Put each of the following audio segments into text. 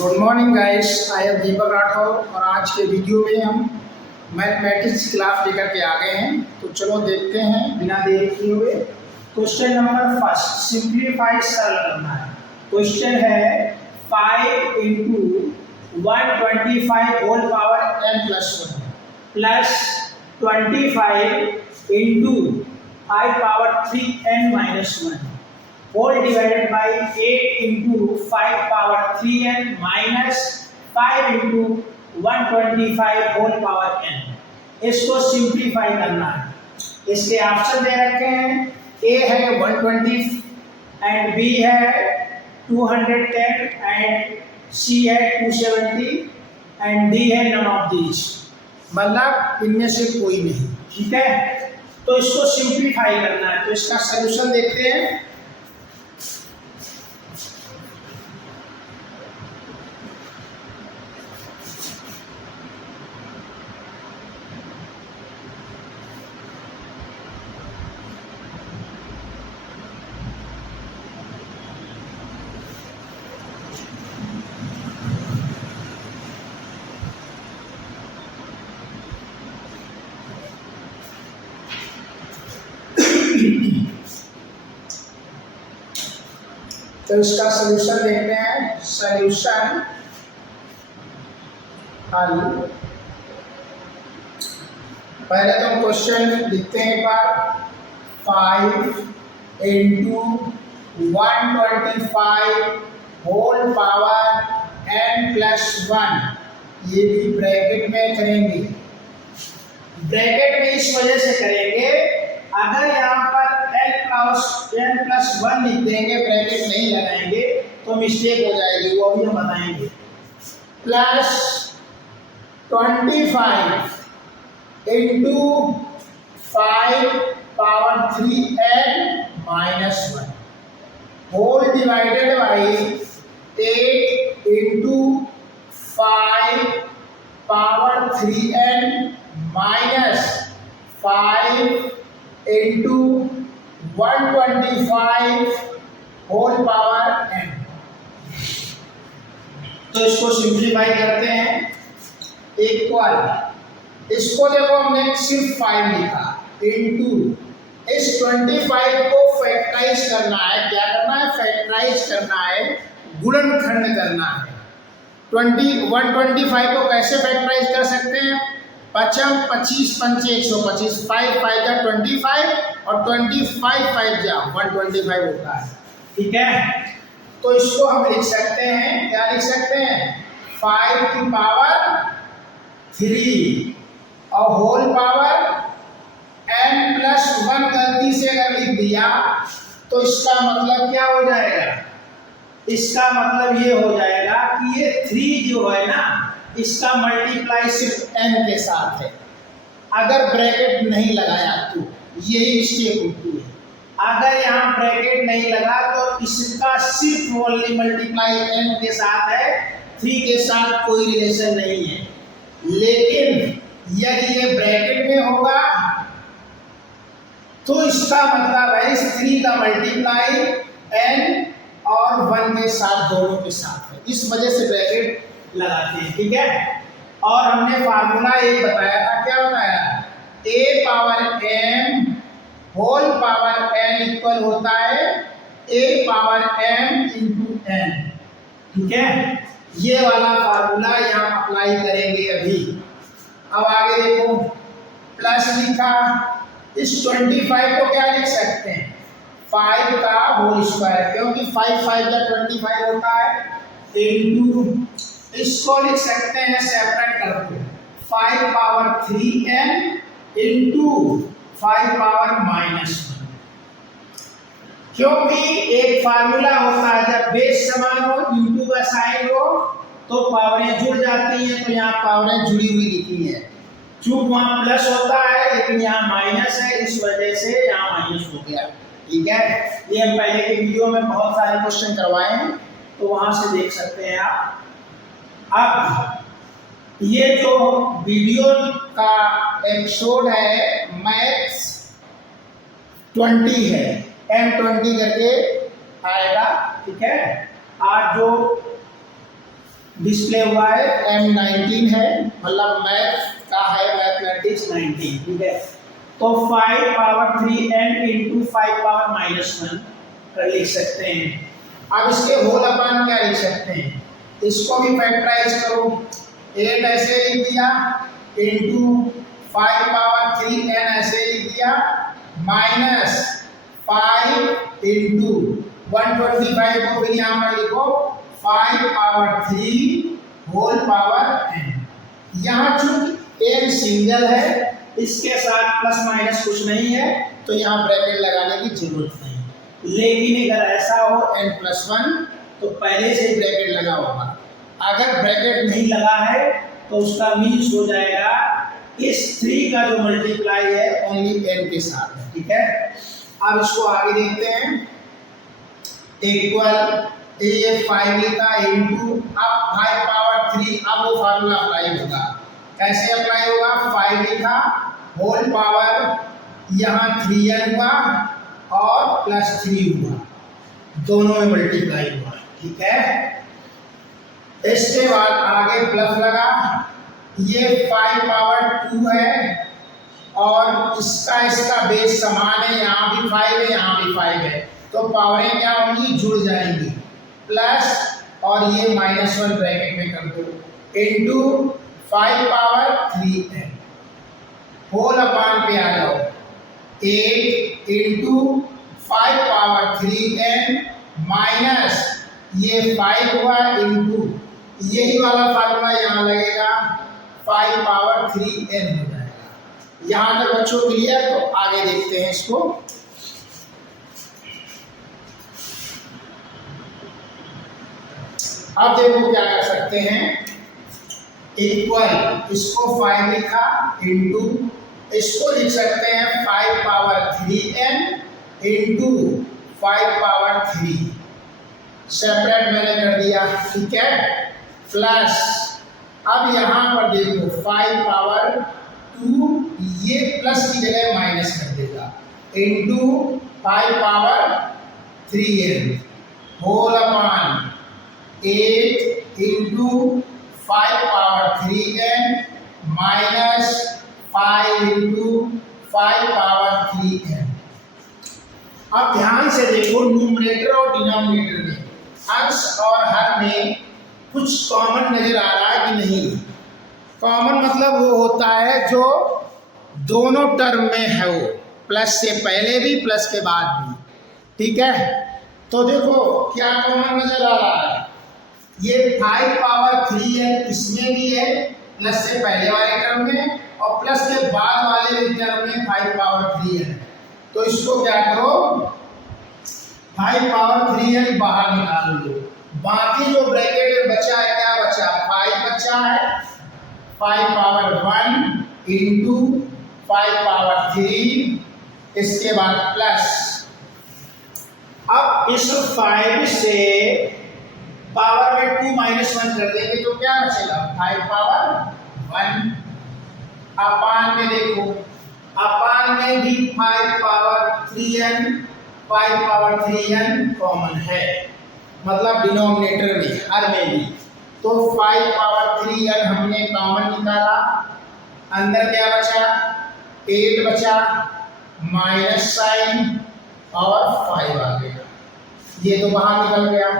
Good morning guys, I am Deepak Rathore और आज के वीडियो में हम मैथमेटिक्स क्लास लेकर के आ गए हैं। तो चलो देखते हैं बिना देरी किए हुए। क्वेश्चन नंबर फर्स्ट, सिंप्लीफाई सरल करना है। क्वेश्चन है 5 into 125 whole power n plus 1 plus 25 into 5 power 3n minus 1 whole divided by 8 into 5 power 3n minus 5 into 125 whole power n। इसको सिंप्लीफाई करना है। इसके ऑप्शन दे रखे हैं, ए है 120 एंड बी है 210 एंड सी है 270 एंड डी है नन ऑफ दीज, मतलब इनमें से कोई नहीं। ठीक है, तो इसको सिंप्लीफाई करना है। तो इसका सलूशन देखते हैं। तो इसका सलूशन देखते हैं। सलूशन हल, पहले तो क्वेश्चन लिखते हैं एक बार। 5 into 125 whole power n plus 1, ये भी ब्रैकेट में करेंगे। ब्रैकेट में इस वजह से करेंगे, अगर यहाँ पर n प्लस 1 लिख देंगे, ब्रैकेट नहीं लगाएंगे तो मिस्टेक हो जाएगी, वो भी हम बताएंगे। Plus 25 into 5 power 3n minus 1 whole divided by 8 into 5 power 3n minus 5 into 125 whole power n। तो इसको सिंप्लीफाई करते हैं। इक्वल, इसको देखो हमने सिर्फ 5 लिखा इंटू इस 25 को फैक्टराइज करना है। क्या करना है? फैक्टराइज करना है, गुणनखंड करना है। 125 को कैसे फैक्टराइज कर सकते हैं? 55 25 पंचे 125, 5 5 जा 25 और 25 5 जा 125 होता है। ठीक है, तो इसको हम लिख सकते हैं, क्या लिख सकते हैं? 5 की पावर 3 और होल पावर n प्लस 1 गलती से अगर लिख दिया तो इसका मतलब क्या हो जाएगा? इसका मतलब ये हो जाएगा कि ये 3 जो है ना, इसका मल्टीप्लाई सिर्फ n के साथ है। अगर ब्रैकेट नहीं लगाया तो यही मिस्टेक होती है। अगर यहाँ ब्रैकेट नहीं लगा तो इसका सिर्फ ओनली मल्टीप्लाई n के साथ है, 3 के साथ कोई रिलेशन नहीं है। लेकिन यदि ये ब्रैकेट में होगा तो इसका मतलब है इस 3 का मल्टीप्लाई n और 1 के साथ, दोनों के साथ है। इस वजह से ब्रैकेट लगाते हैं। ठीक है, और हमने फार्मूला ये बताया था, क्या बताया? a power m whole power n equal होता है a power m into n। ठीक है, ये वाला फार्मूला यहाँ अप्लाई करेंगे अभी। अब आगे देखो, प्लस लिखा, इस 25 को क्या लिख सकते हैं? 5 का होल स्क्वायर, क्योंकि 5 5 जा 25 होता है, इंटू इसको लिख सकते हैं सेपरेट करके 5 power 3n into 5 power minus 1। क्योंकि एक फार्मूला होता है, जब बेस समान हो, इंटू का साइन हो तो पावरें जुड़ जाती हैं। तो यहाँ पावरें जुड़ी हुई लिखी है, चूंकि वहाँ प्लस होता है लेकिन यहाँ माइनस है, इस वजह से यहाँ माइनस हो गया। ठीक है, ये हम पहले के वीडियो में बहुत सारे क्वेश्चन करवाए हैं, तो वहां से देख सकते हैं आप। अब ये जो वीडियो का एपिसोड है मैथ्स 20 है, M20 करके आएगा। ठीक है, आज जो डिस्प्ले हुआ है M19 है, मतलब मैथ का है, मैथमेटिक्स 19, ठीक है। तो 5 पावर 3n इंटू 5 पावर -1 कर लिख सकते हैं। अब इसके होल अपन क्या लिख सकते हैं, इसको भी फैक्टराइज करो, 8 ऐसे लिख दिया इंटू 5 पावर 3n ऐसे लिख दिया माइनस 5 इंटू 125 को फिर यहाँ पर लिखो 5 पावर 3 होल पावर n। यहाँ चूंकि n सिंगल है, इसके साथ प्लस माइनस कुछ नहीं है, तो यहाँ ब्रैकेट लगाने की जरूरत नहीं। लेकिन अगर ऐसा हो n+1 तो पहले से ब्रैकेट लगा होगा। अगर ब्रैकेट नहीं लगा है तो उसका मीन्स हो जाएगा इस 3 का जो मल्टीप्लाई है ओनली n के साथ है, ठीक है। अब इसको आगे देखते हैं, इक्वल ये 5 लिखा इंटू अब 5 पावर 3, अब वो फार्मूला अप्लाई होगा। कैसे अप्लाई होगा, 5 लिखा होल पावर यहाँ 3n हुआ और प्लस 3 हुआ, दोनों में मल्टीप्लाई हुआ, ठीक है। इसके बाद आगे प्लस लगा, ये 5 पावर 2 है और इसका बेस समान है, यहाँ भी 5 है यहाँ भी 5 है, तो पावरें क्या होंगी, जुड़ जाएंगी, प्लस और ये -1 ब्रैकेट में कर दो इंटू 5 पावर 3n होल अपान पे आ जाओ 8 इंटू 5 पावर 3n माइनस ये 5 हुआ इंटू यही वाला फार्मूला यहाँ लगेगा 5 पावर 3n हो जाएगा। यहाँ तक बच्चों क्लियर, तो आगे देखते हैं इसको। अब देखो क्या कर सकते हैं, इक्वल इसको 5 लिखा इंटू इसको लिख सकते हैं 5 power 3n into 5 power 3, separate मैंने कर दिया, ठीक है, प्लस अब यहाँ पर देखो 5 पावर 2, ये प्लस की जगह माइनस कर देगा into 5 power 3n whole upon 8 into 5 power 3n minus 5 into 5 power 3n। अब ध्यान से देखो, न्यूमरेटर और डिनोमिनेटर में अंश और हर में कुछ कॉमन नजर आ रहा है कि नहीं। कॉमन मतलब वो होता है जो दोनों टर्म में है, वो प्लस से पहले भी प्लस के बाद भी, ठीक है। तो देखो क्या कॉमन नजर आ रहा है, ये 5 पावर 3 है, इसमें भी है प्लस से पहले वाले टर्म में और प्लस के बाद वाले टर्म में 5 पावर 3 है। तो इसको क्या करो, 5 पावर 3n बाहर निकाल लो, बाकी जो ब्रैकेट में बचा है क्या बचा, 5 बचा है, 5 पावर 1 इंटू 5 पावर 3, इसके बाद प्लस। अब इस 5 से पावर में 2 -1 कर देंगे तो क्या बचेगा, 5 पावर 1 अपान में देखो, अपान में भी 5 power 3n 5 power 3n common है, मतलब डिनोमिनेटर में हर में भी। तो 5 पावर 3n हमने कॉमन निकाला, अंदर क्या बचा, 8 बचा, माइनस साइन और 5 आ गया, ये तो बाहर निकल गया।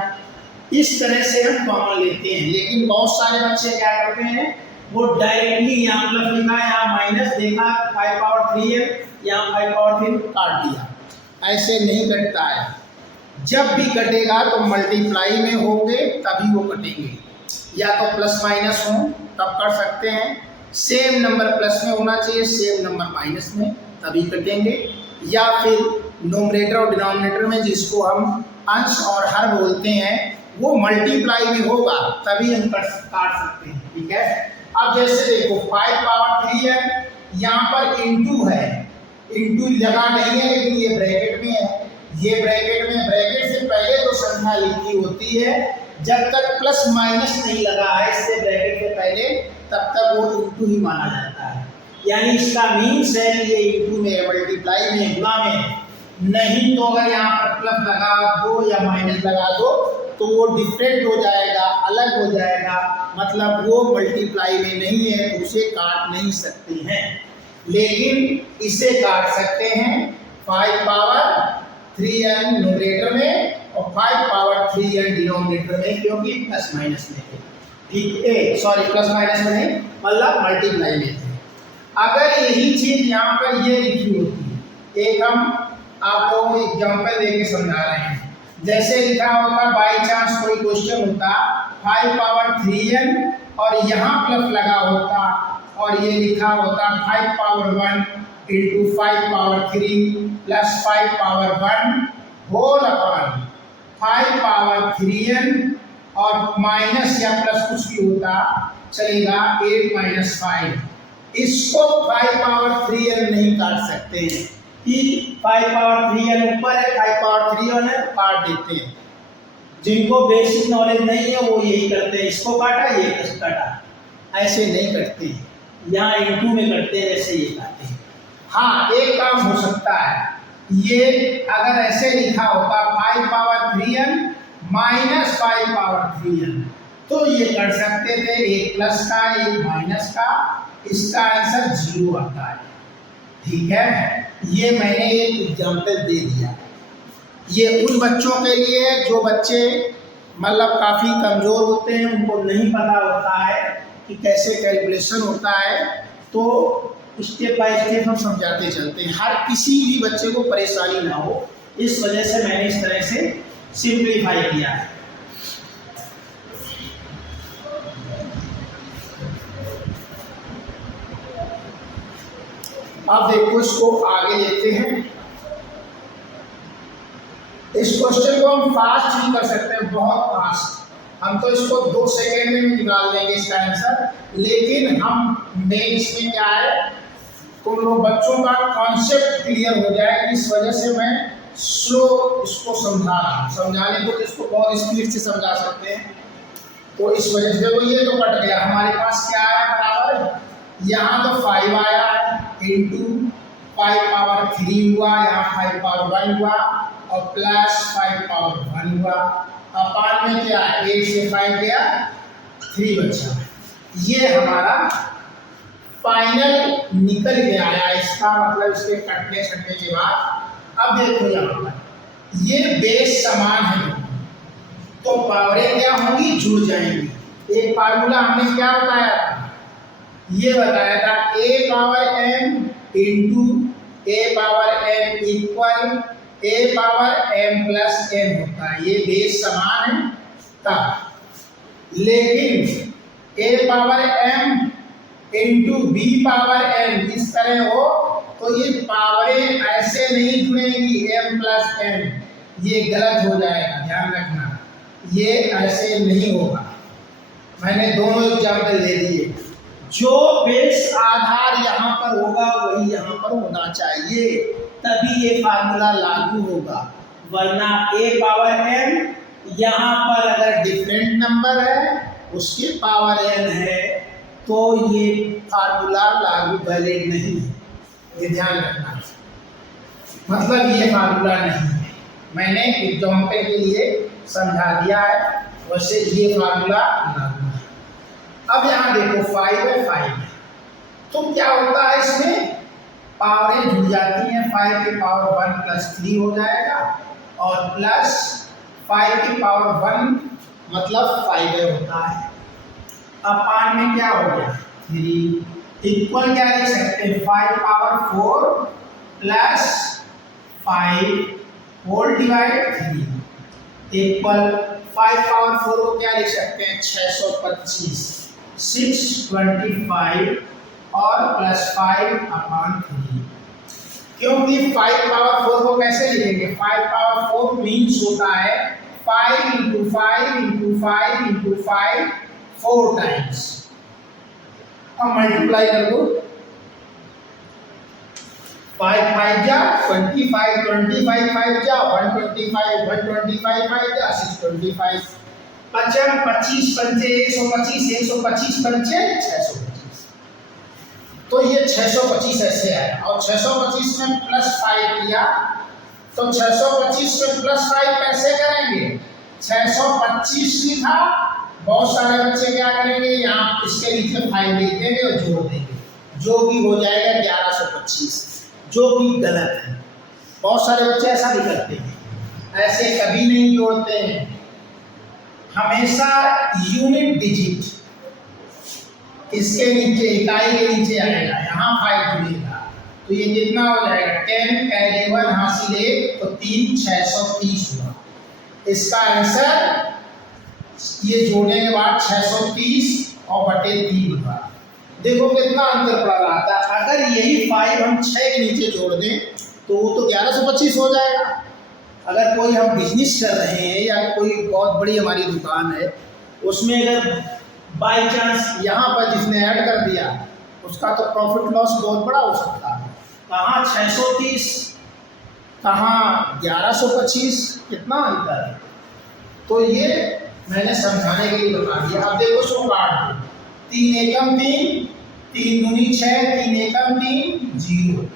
इस तरह से हम कॉमन लेते हैं, लेकिन बहुत सारे बच्चे क्या करते हैं, वो डायरेक्टली यहाँ प्लस लिखा, यहाँ माइनस देखा, 5 पावर 3n यहाँ 5 पावर 3 काट दिया। ऐसे नहीं कटता है, जब भी कटेगा तो मल्टीप्लाई में होंगे तभी वो कटेंगे, या तो प्लस माइनस हो तब कर सकते हैं, सेम नंबर प्लस में होना चाहिए, सेम नंबर माइनस में, तभी कटेंगे, या फिर नोमरेटर और डिनोमिनेटर में जिसको हम अंश और हर बोलते हैं वो मल्टीप्लाई में होगा तभी हम काट सकते हैं, ठीक है। अब जैसे देखो 5 पावर 3 है, यहाँ पर इंटू है, इंटू लगा नहीं है लेकिन ये ब्रैकेट में है, ये ब्रैकेट में, ब्रैकेट से पहले जो संख्या लिखी होती है जब तक प्लस माइनस नहीं लगा है इससे ब्रैकेट के पहले, तब तक वो इंटू ही माना जाता है। यानी इसका मीन्स है कि ये इंटू में, मल्टीप्लाई में, गुणा में, नहीं तो अगर यहाँ पर प्लस लगा दो या माइनस लगा दो तो वो डिफरेंट हो जाएगा, अलग हो जाएगा, मतलब वो मल्टीप्लाई में नहीं है तो उसे काट नहीं सकते हैं। लेकिन इसे काट सकते हैं 5 पावर 3n न्यूमरेटर में और 5 पावर 3n डिनोमिनेटर में, क्योंकि प्लस माइनस में थे। ठीक है, सॉरी प्लस माइनस में नहीं, मतलब मल्टीप्लाई में थे। अगर यही चीज यहाँ पर ये लिखी होती, एक हम आपको एग्जांपल देके समझा रहे हैं। जैसे लिखा होता बाई चांस कोई क्वेश्चन होता 5 पावर 3n और यहाँ प्लस लगा होता और ये लिखा होता 5 power 1 into 5 power 3 plus 5 power 1 whole upon 5 power 3n और माइनस या प्लस कुछ भी होता चलेगा 8 माइनस 5। इसको 5 पावर 3n नहीं काट सकते हैं कि 5 पावर 3n ऊपर है, 5 पावर 3n है, काट देते हैं। जिनको बेसिक नॉलेज नहीं है वो यही करते हैं, इसको काटा ये काटा, ऐसे नहीं करते हैं, यहाँ इंटू में करते हैं, ऐसे ये काटते हैं। हाँ, एक काम हो सकता है, ये अगर ऐसे लिखा होता 5 power 3n minus 5 power 3n तो ये कर सकते थे, एक प्लस का एक माइनस का, इसका आंसर 0 आता है। ठीक है, ये मैंने एक एग्जाम्पल दे दिया। ये उन बच्चों के लिए जो बच्चे मतलब काफ़ी कमज़ोर होते हैं, उनको नहीं पता होता है कि कैसे कैलकुलेशन होता है, तो स्टेप बाय स्टेप हम समझाते चलते हैं, हर किसी भी बच्चे को परेशानी ना हो, इस वजह से मैंने इस तरह से सिंप्लीफाई किया है। अब देखो इसको आगे लेते हैं। इस क्वेश्चन को हम फास्ट भी कर सकते हैं, बहुत फास्ट। हम तो इसको 2 सेकेंड में भी निकाल देंगे इसका आंसर, लेकिन हम मेन इसमें क्या है, तुम लोग बच्चों का कॉन्सेप्ट क्लियर हो जाए, इस वजह से मैं स्लो इसको समझाने को तो इसको बहुत स्पीड से समझा सकते हैं, तो इस वजह से देखो ये तो कट गया। हमारे पास क्या है बराबर, यहाँ तो 5 आया इंटू 5 पावर 3 हुआ, यहाँ 5 पावर 1 हुआ और प्लस 5 पावर 1 हुआ। अपार्ट में क्या है, 8 से 5 गया 3 बचा। ये हमारा फाइनल निकल गया है, इसका मतलब इसके कटने छटने के बाद। अब देखो यहाँ पर ये बेस समान है तो पावरें क्या होंगी, जुड़ जाएंगी। एक फार्मूला हमने क्या बताया था, ये बताया था a power m into a power m equal a power m plus n होता है। ये बेस समान है तब, लेकिन a power m into b power n इस तरह हो तो ये पावरें ऐसे नहीं जुड़ेंगी m प्लस n, ये गलत हो जाएगा, ध्यान रखना, ये ऐसे नहीं होगा। मैंने दोनों एग्जाम्पल दे दिए। जो बेस आधार यहाँ पर होगा वही यहाँ पर होना चाहिए, तभी ये फार्मूला लागू होगा, वरना a पावर n यहाँ पर अगर डिफरेंट नंबर है उसके पावर n है तो ये फार्मूला लागू वैलिड नहीं है, ये ध्यान रखना, मतलब ये फार्मूला नहीं है। मैंने एग्जाम्पल के लिए समझा दिया है, वैसे ये फार्मूला लागू है। अब यहाँ देखो 5 है 5 है, तो क्या होता है इसमें पावरें जुड़ जाती हैं, 5 की पावर 1 प्लस 3 हो जाएगा और प्लस 5 की पावर 1 मतलब 5 होता है। अपान में क्या हो गया 3 इक्वल क्या लिख सकते हैं 5 power 4 plus 5 whole divide 3 equal 5 power 4 को क्या लिख सकते हैं 625 625 और प्लस 5 अपान 3। क्योंकि 5 पावर 4 को कैसे लिखेंगे, 5 पावर 4 मीन्स होता है 5 इंटू 5 इंटू 5 इंटू 5 4 टाइम्स। अब मल्टीप्लाई कर दो, 5 5 जा 25 25 5 जा 125 125 5 जा 625 55 25 पंचे 125 125 पंचे 625। तो ये 625 ऐसे आया और 625 में प्लस 5 किया तो 625 में प्लस 5 कैसे करेंगे, 625 लिखा। बहुत सारे बच्चे क्या करेंगे, यहाँ इसके नीचे 5 लिख देंगे और जोड़ देंगे, जो भी हो जाएगा 1125, जो कि गलत है। बहुत सारे बच्चे ऐसा भी करते हैं, ऐसे कभी नहीं जोड़ते हैं, हमेशा यूनिट डिजिट इसके नीचे, इकाई के नीचे आएगा, यहाँ 5 जुड़ेगा, तो ये कितना हो जाएगा 10 कैरी 1 हासिल 1, तो 3 630 हुआ। इसका आंसर ये जोड़ने के बाद 630 और बटे 3 हुआ। देखो कितना अंतर पड़ रहा था। अगर यही 5 हम 6 के नीचे जोड़ दें तो वो तो 1125 हो जाएगा। अगर कोई हम बिजनेस कर रहे हैं या कोई बहुत बड़ी हमारी दुकान है, उसमें अगर बाई चांस यहाँ पर जिसने ऐड कर दिया उसका तो प्रॉफिट लॉस बहुत बड़ा हो सकता है। कहाँ 630, कहाँ 1125, कितना अंतर है। तो ये मैंने समझाने के लिए बता दिया। अब देखो सो काट दो, 3 एकम 3, 3 दूनी 6, 3 एकम 3 0,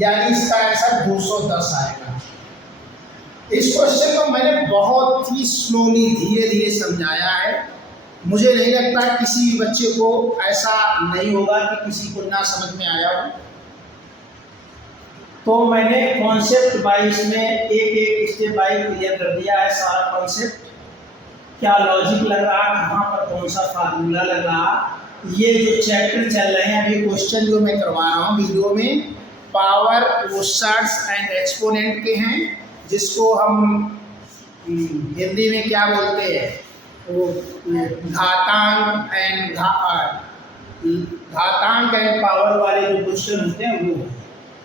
यानी इसका आंसर 210 आएगा। इस क्वेश्चन को मैंने बहुत ही स्लोली धीरे धीरे समझाया है। मुझे नहीं लगता किसी बच्चे को ऐसा नहीं होगा कि किसी को ना समझ में आया हो। तो मैंने कॉन्सेप्ट वाइज में एक स्टेप बाय क्लियर कर दिया है सारा कॉन्सेप्ट, क्या लॉजिक लग रहा, कहाँ पर कौन सा फार्मूला लग रहा। ये जो चैप्टर चल रहे हैं अभी, क्वेश्चन जो मैं करवा रहा हूँ वीडियो में, पावर वोसार्ड्स एंड एक्सपोनेंट के हैं, जिसको हम हिंदी में क्या बोलते हैं, वो घातांक एंड पावर वाले जो क्वेश्चन होते हैं वो।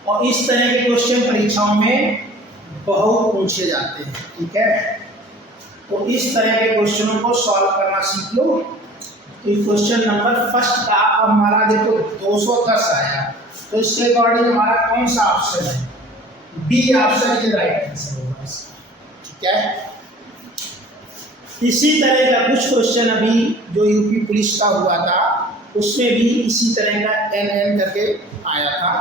और इस तरह के क्वेश्चन परीक्षाओं में बहुत पूछे जाते हैं, ठीक है। तो इस तरह के क्वेश्चनों को सॉल्व करना सीख लो। तो क्वेश्चन नंबर फर्स्ट का हमारा देखो 210 आया, तो इसके अकॉर्डिंग हमारा कौन सा ऑप्शन है, B option is right answer होगा इसका, ठीक है। इसी तरह का कुछ क्वेश्चन अभी जो यूपी पुलिस का हुआ था उसमें भी इसी तरह का एन करके आया था,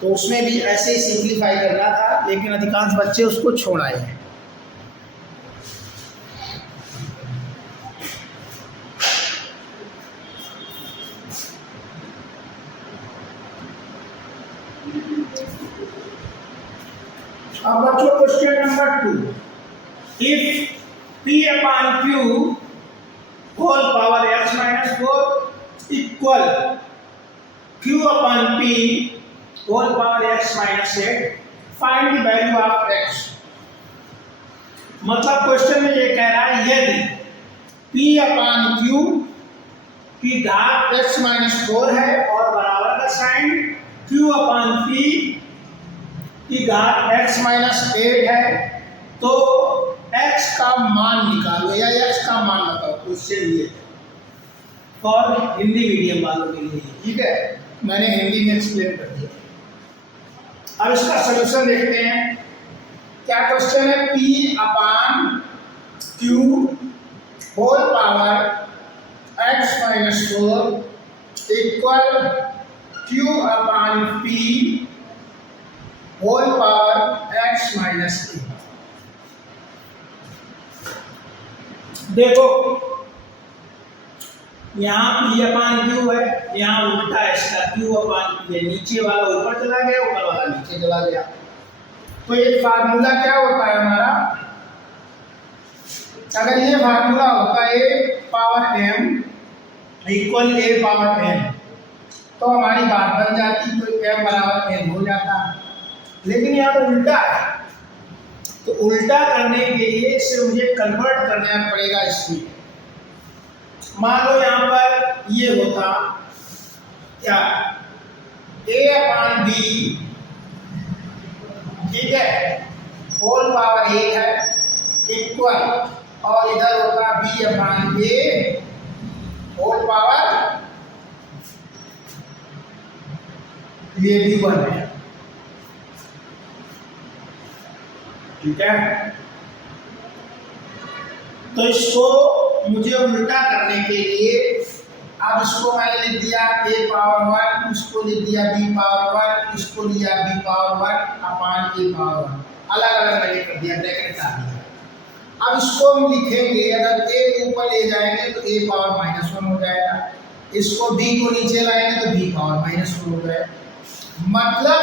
तो उसमें भी ऐसे ही सिंप्लीफाई करना था, लेकिन अधिकांश बच्चे उसको छोड़ आए हैं। अब बच्चों question number 2, if P upon Q whole power x minus 4 equal Q upon P whole power x minus 8, find the value of x। मतलब क्वेश्चन में ये कह रहा है यदि P upon Q की घात x माइनस 4 है और बराबर का साइन Q upon P की घात x माइनस 8 है, तो x का मान निकालो या x का मान बताओ। क्वेश्चन ये और हिंदी मीडियम वालों के लिए, ठीक है, मैंने हिंदी में एक्सप्लेन कर दिया। अब इसका सलूशन देखते हैं। क्या क्वेश्चन है, P upon Q whole power x minus 4 equal Q upon P whole power x minus 8। देखो यहाँ P अपान Q है, यहाँ उल्टा है इसका, Q अपान P है, नीचे वाला ऊपर चला गया, ऊपर वाला नीचे चला गया। तो ये फार्मूला क्या होता है हमारा, अगर ये फार्मूला होता है a power m equal a power n, तो हमारी बात बन जाती, तो m बराबर n हो जाता। लेकिन यहाँ तो उल्टा है, तो उल्टा करने के लिए इसे मुझे कन्वर्ट करना पड़ेगा इसमें। मान लो यहाँ पर ये होता क्या, a अपान b, ठीक है, होल पावर 1 है इक्वल, और इधर होगा b upon a whole power, ये भी 1 है, ठीक है। तो इसको मुझे उल्टा करने के लिए अब इसको मैंने लिख दिया a पावर 1, इसको लिख दिया b पावर 1, इसको लिया b power 1 upon a power 1, अलग अलग मैंने कर दिया, ब्रैकेट डाल दिया। अब इसको हम लिखेंगे, अगर a को ऊपर ले जाएंगे तो a पावर -1 हो जाएगा, इसको b को नीचे लाएंगे तो b पावर -1 हो जाएगा। मतलब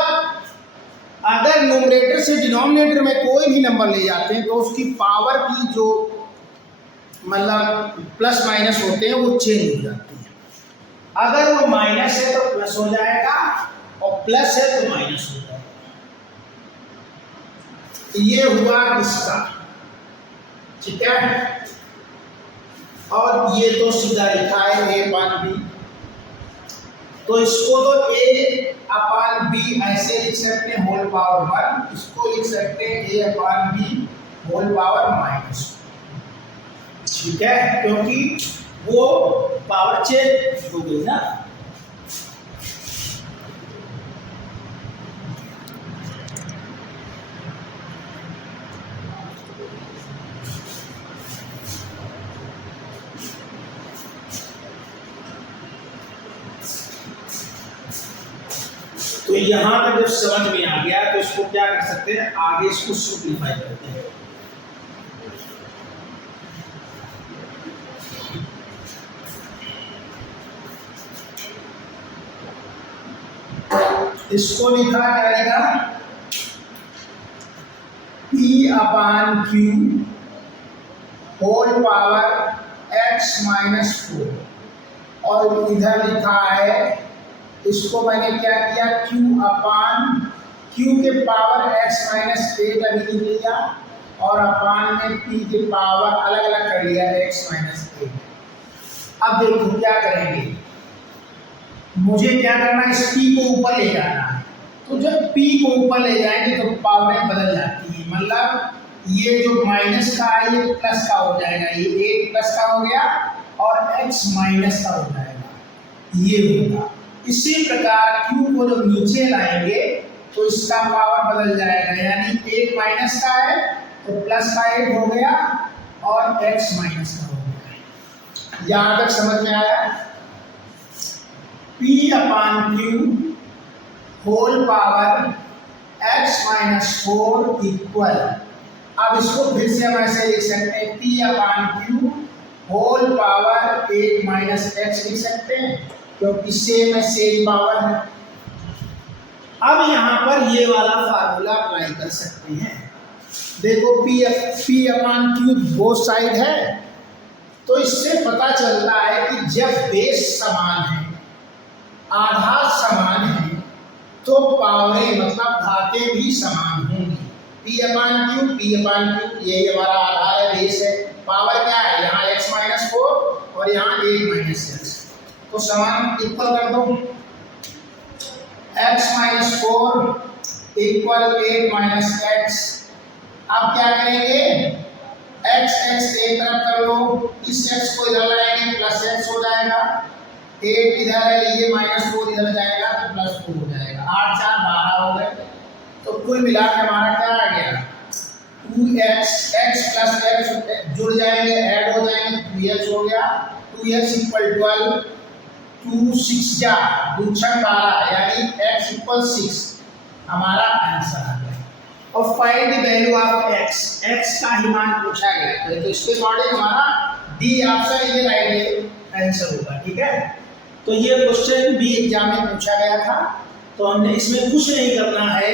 अगर न्यूमरेटर से डिनोमिनेटर में कोई भी नंबर ले जाते हैं तो उसकी पावर की जो मतलब प्लस माइनस होते हैं वो चेंज हो जाती है। अगर वो माइनस है तो प्लस हो जाएगा और प्लस है तो माइनस हो जाएगा। ये हुआ इसका, ठीक है। और ये तो सीधा लिखा है a/b, तो इसको तो a/b ऐसे लिख सकते हैं होल पावर 1, इसको लिख सकते हैं a/b होल पावर -1, ठीक है, क्योंकि वो पावर चेंज हो गई ना। तो यहां तक जब समझ में आ गया तो इसको क्या कर सकते हैं, आगे इसको सिंपलीफाई करते हैं। इसको लिखा जाएगा p/q होल पावर x-4, और इधर लिखा है, इसको मैंने क्या किया, q के पावर x-8 अभी लिख लिया और अपान में p के पावर अलग अलग कर लिया x-8। अब देखो क्या करेंगे, मुझे क्या करना है, इस p को ऊपर ले जाना है। तो जब p को ऊपर ले जाएंगे तो पावरें बदल जाती है, मतलब ये जो माइनस का है ये प्लस का हो जाएगा, ये 8 प्लस का हो गया और x माइनस का हो जाएगा, ये होगा। इसी प्रकार q को जब नीचे लाएंगे तो इसका पावर बदल जाएगा, यानी 8 माइनस का है तो प्लस का 8 हो गया और x माइनस का हो गया। यहाँ तक समझ में आया? p/q whole power x-4 equal, अब इसको फिर से हम ऐसे लिख सकते हैं, p/q होल पावर 8-x लिख सकते हैं, क्योंकि सेम है, सेम पावर है। अब यहाँ पर ये वाला फार्मूला अप्लाई कर सकते हैं। देखो p/q बोथ साइड है, तो इससे पता चलता है कि जब बेस समान है, आधार समान है, तो पावरें मतलब घातें भी समान होंगी। p/q यही हमारा आधार है, बेस है। पावर क्या है, यहाँ x-4 और यहाँ 8-x, तो समान इक्वल कर दो। x-4 equal 8-x। अब क्या करेंगे, x एक तरफ कर लो, इस x को इधर लाएंगे प्लस x हो जाएगा, 8 इधर है, ये -4 इधर जाएगा तो +4 हो जाएगा, 8 4 12 हो गए। तो कुल मिलाकर हमारा क्या आ गया, 2x, x प्लस x जुड़ जाएंगे, ऐड हो जाएंगे, 2x हो गया, 2x इक्वल 12, 2 6 जा 2 6 12, यानी x इक्वल 6 हमारा आंसर आ गया। और find the value of x का ही मान पूछा गया है, तो इसके अकॉर्डिंग हमारा डी ऑप्शन ये राइट आंसर होगा, ठीक है। तो ये क्वेश्चन भी एग्जाम में पूछा गया था, तो हमने इसमें कुछ नहीं करना है।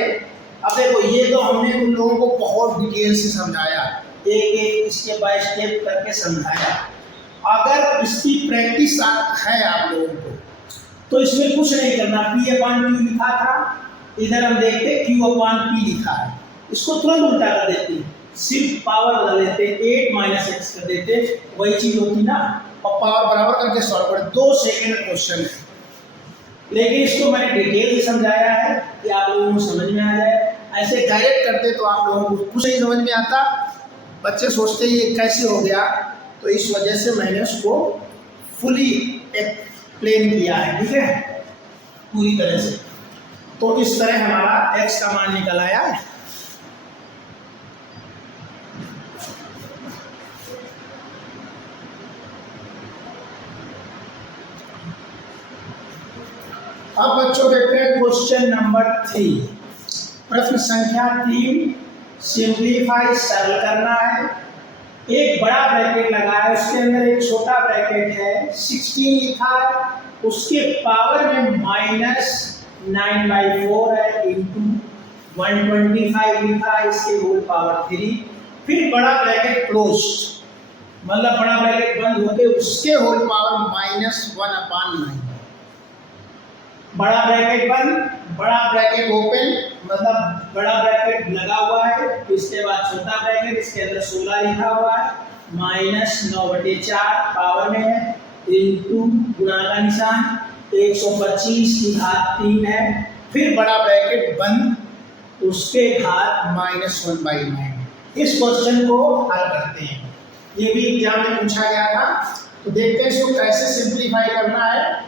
अब देखो, ये तो हमने उन लोगों को बहुत डिटेल से समझाया, एक एक स्टेप बाय स्टेप करके समझाया। अगर इसकी प्रैक्टिस है आप लोगों को, तो इसमें कुछ नहीं करना। p/q लिखा था, इधर हम देखते q/p लिखा है, इसको तुरंत उल्टा कर देते, सिर्फ पावर बदल देते, 8-x कर देते, वही चीज होती ना, और पावर बराबर करके सॉल्व कर। 2 सेकंड क्वेश्चन है, लेकिन इसको मैंने डिटेल से समझाया है कि आप लोगों को समझ में आ जाए। ऐसे डायरेक्ट करते तो आप लोगों को कुछ नहीं समझ में आता, बच्चे सोचते ये कैसे हो गया, तो इस वजह से मैंने उसको फुली एक्सप्लेन किया है, ठीक है, पूरी तरह से। तो इस तरह हमारा x का मान निकल आया है। अब बच्चों देखते हैं क्वेश्चन नंबर 3, प्रश्न संख्या 3, सिंप्लीफाई सरल करना है। एक बड़ा ब्रैकेट लगा है, उसके अंदर एक छोटा ब्रैकेट है, 16 लिखा है, उसके पावर में -9/4 है इंटू 125 लिखा है, इसके होल पावर 3। फिर बड़ा ब्रैकेट क्लोज्ड, मतलब बड़ा ब्रैकेट बंद होके उसके होल पावर -1/9। बड़ा ब्रैकेट बंद, बड़ा ब्रैकेट ओपन, मतलब बड़ा ब्रैकेट लगा हुआ है, इसके बाद छोटा ब्रैकेट, इसके अंदर 16 लिखा हुआ है, -9/4 पावर में है, इंटू गुणा का निशान 125 की घात 3 है, फिर बड़ा ब्रैकेट बंद, उसके घात -1/9। इस क्वेश्चन को हल करते हैं, ये भी एग्जाम में पूछा गया था, तो देखते हैं इसको कैसे सिंप्लीफाई करना है।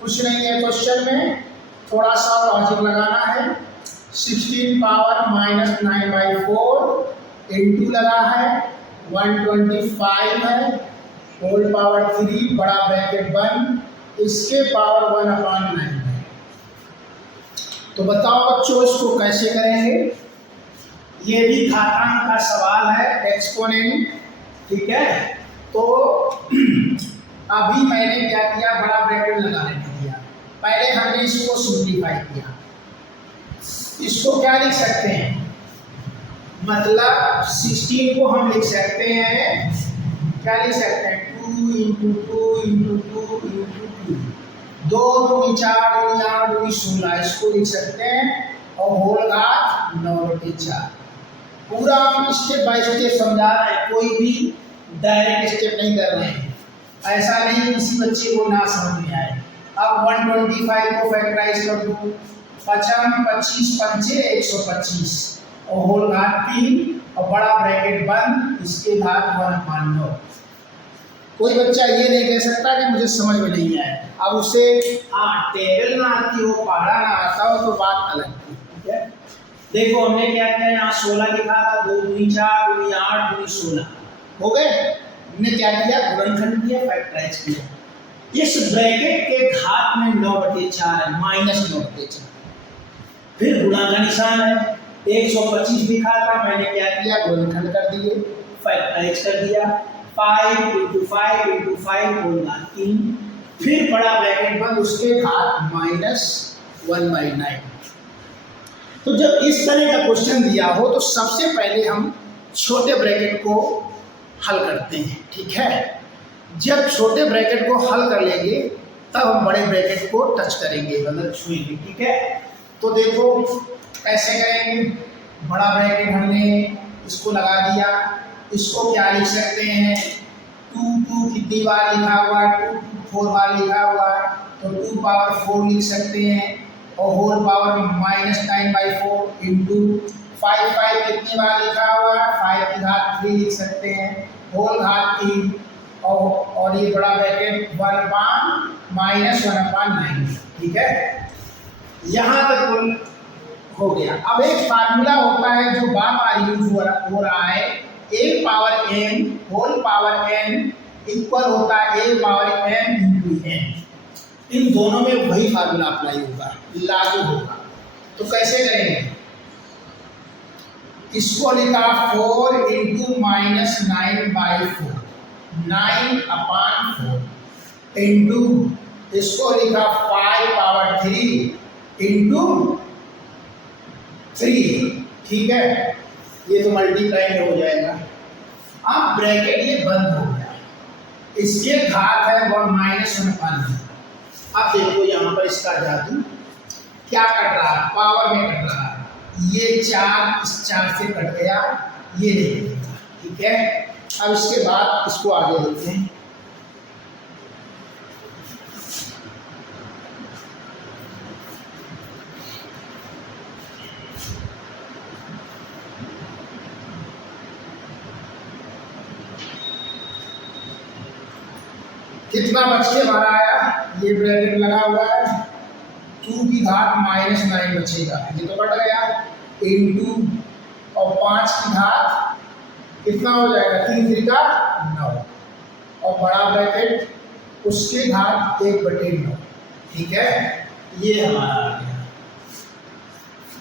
कुछ नहीं है क्वेश्चन में, थोड़ा सा लॉजिक लगाना है। 16 पावर -9/4 इंटू लगा है 125 है, होल पावर 3, बड़ा ब्रैकेट बंद, इसके पावर 1/9 है। तो बताओ बच्चों इसको कैसे करेंगे। ये भी घातांक का सवाल है, एक्सपोनेंट, ठीक है। तो अभी मैंने क्या किया, बड़ा ब्रैकेट लगाने के दिया, पहले हमने इसको सिंप्लीफाई किया। इसको क्या लिख सकते हैं, मतलब 16 को हम लिख सकते हैं, क्या लिख सकते हैं, 2 × 2 × 2 × 2, 2 दूनी 4 दूनी 8 दूनी 16, इसको लिख सकते हैं, और होल घात 9/4। पूरा हम स्टेप बाय स्टेप समझा रहे हैं, कोई भी डायरेक्ट स्टेप नहीं कर रहे हैं, ऐसा नहीं किसी बच्चे को ना समझ में आए। अब 125 को फैक्टराइज कर दूं, 55 25 पंचे 125, और होल घात 3, और बड़ा ब्रैकेट बंद, इसके घात 1/9। कोई बच्चा ये नहीं कह सकता कि मुझे समझ में नहीं आया। अब उसे टेबल ना आती हो, पढ़ा ना आता हो, तो बात अलग थी, ठीक है। देखो हमने क्या किया, यहाँ 16 लिखा था, 2 दूनी 4 दूनी 8 दूनी 16 हो गए। हमने क्या किया, गुणनखंड किया, फैक्टराइज किया। इस ब्रैकेट के घात में 9/4 है, -9/4, फिर गुणा का निशान है, 125 लिखा था, मैंने क्या किया, गुणनखंड कर दिए, फैक्टराइज कर दिया, 5 × 5 × 5 होल घात 3, फिर बड़ा ब्रैकेट बंद, उसके घात -1/9। तो जब इस तरह का क्वेश्चन दिया हो तो सबसे पहले हम छोटे ब्रैकेट को हल करते हैं, ठीक है। जब छोटे ब्रैकेट को हल कर लेंगे तब हम बड़े ब्रैकेट को टच करेंगे, मतलब छुएंगे, ठीक है। तो देखो कैसे करेंगे, बड़ा ब्रैकेट हमने इसको लगा दिया, इसको क्या लिख सकते हैं, 2 कितनी बार लिखा हुआ है, 2 4 बार लिखा हुआ है, तो 2 पावर 4 लिख सकते हैं, और होल पावर -9/4 इंटू 5 कितनी बार लिखा हुआ है, 5 की घात 3 लिख सकते हैं, होल घात 3, और ये बड़ा ब्रैकेट 1/-1/9, ठीक है। यहाँ तक हो गया। अब एक फार्मूला होता है जो बार बार यूज हो रहा है, a power n whole power n equal होता है a power n into n। इन दोनों में वही फार्मूला अप्लाई होगा, लागू होगा। तो कैसे करेंगे, इसको लिखा 4 × -9/4, 9/4 इंटू, इसको लिखा 5 पावर 3 इंटू 3, ठीक है। ये तो मल्टीप्लाई में हो जाएगा। अब ब्रैकेट ये बंद हो गया, इसके घात है -1/9। अब देखो यहाँ पर इसका जादू क्या कट रहा है, पावर में कट रहा है। ये 4 इस 4 से कट गया, ये नहीं कटेगा, ठीक है। अब इसके बाद इसको आगे देखते हैं। कितना बच के बाहर आया, ये ब्रैकेट लगा हुआ है, 2 की घात -9 बचेगा, ये तो कट गया, इंटू और 5 की घात कितना हो जाएगा, 3 × 9, और बड़ा ब्रैकेट उसके घात 1/9, ठीक है। ये हमारा आ गया।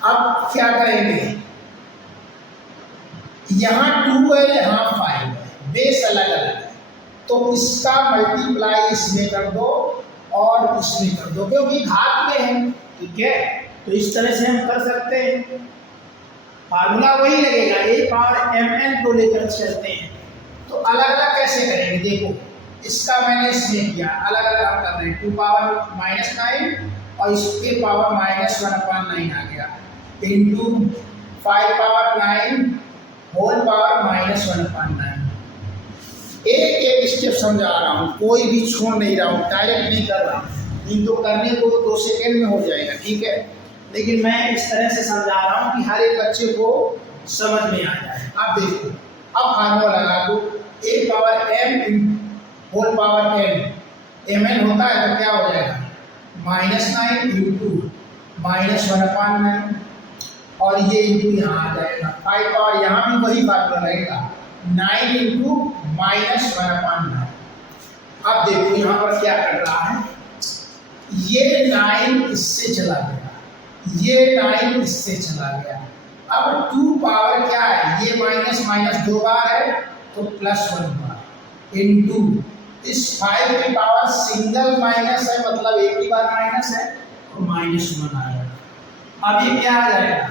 अब क्या करेंगे, यहाँ 2 है, यहाँ 5 है, बेस अलग अलग है, तो इसका मल्टीप्लाई इसमें कर दो और इसमें कर दो, क्योंकि घात में है। ठीक है, तो इस तरह से हम कर सकते हैं, फार्मूला वही लगेगा, a पावर mn को लेकर चलते हैं। तो अलग अलग कैसे करेंगे, देखो इसका मैंने इसमें किया, अलग अलग हम कर रहे हैं, 2 पावर -9 और इसके पावर -1/9 आ गया, इंटू 5 पावर 9 होल पावर -1/9। एक एक स्टेप समझा रहा हूँ, कोई भी छोड़ नहीं रहा हूँ, डायरेक्ट नहीं कर रहा हूँ, नहीं तो करने को 2 सेकेंड में हो जाएगा। ठीक है, लेकिन मैं इस तरह से समझा रहा हूँ कि हर एक बच्चे को समझ में आ जाए। अब देखो, अब फार्मूला लगा दो, a power m whole power n, mn होता है तो क्या हो जाएगा, -9 इंटू -1/9 और ये इंटू यहाँ आ जाएगा, 5 पावर यहाँ भी वही फार्मूला रहेगा, 9 इंटू -1/9। अब देखो यहाँ पर क्या कर रहा है, ये 9 इससे चला गया, ये 9 इससे चला गया। अब 2 पावर क्या है, ये माइनस माइनस 2 बार है तो +1 बार इंटू इस 5 की पावर सिंगल माइनस है, मतलब एक ही बार माइनस है तो -1 आएगा। अब ये क्या आ जाएगा,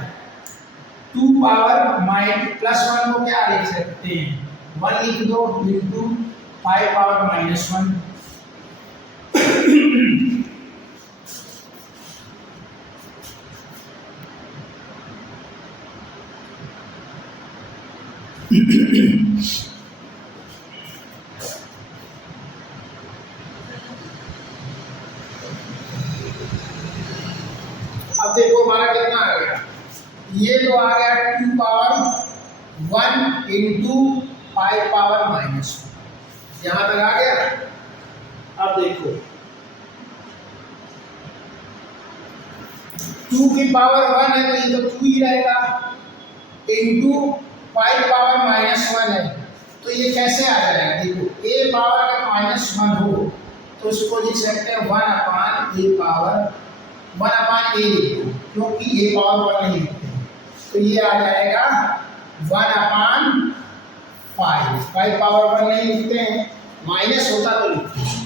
2 पावर +1 को क्या लिख सकते हैं, 1 लिख दो इंटू 5 पावर -1 अब देखो हमारा कितना आ गया, ये तो आ गया 2 पावर 1 इंटू 5 पावर -1, यहां तक आ गया। अब देखो 2 की पावर 1 है तो ये तो 2 ही रहेगा, इंटू 5 पावर -1 है तो ये कैसे आ जाएगा, देखो a पावर अगर -1 हो तो इसको लिख सकते हैं 1/a पावर 1/a लिख दो, क्योंकि a पावर 1 नहीं लिखते, तो ये आ जाएगा 1/5, 5 पावर 1 नहीं लिखते हैं, माइनस होता तो लिखते हैं,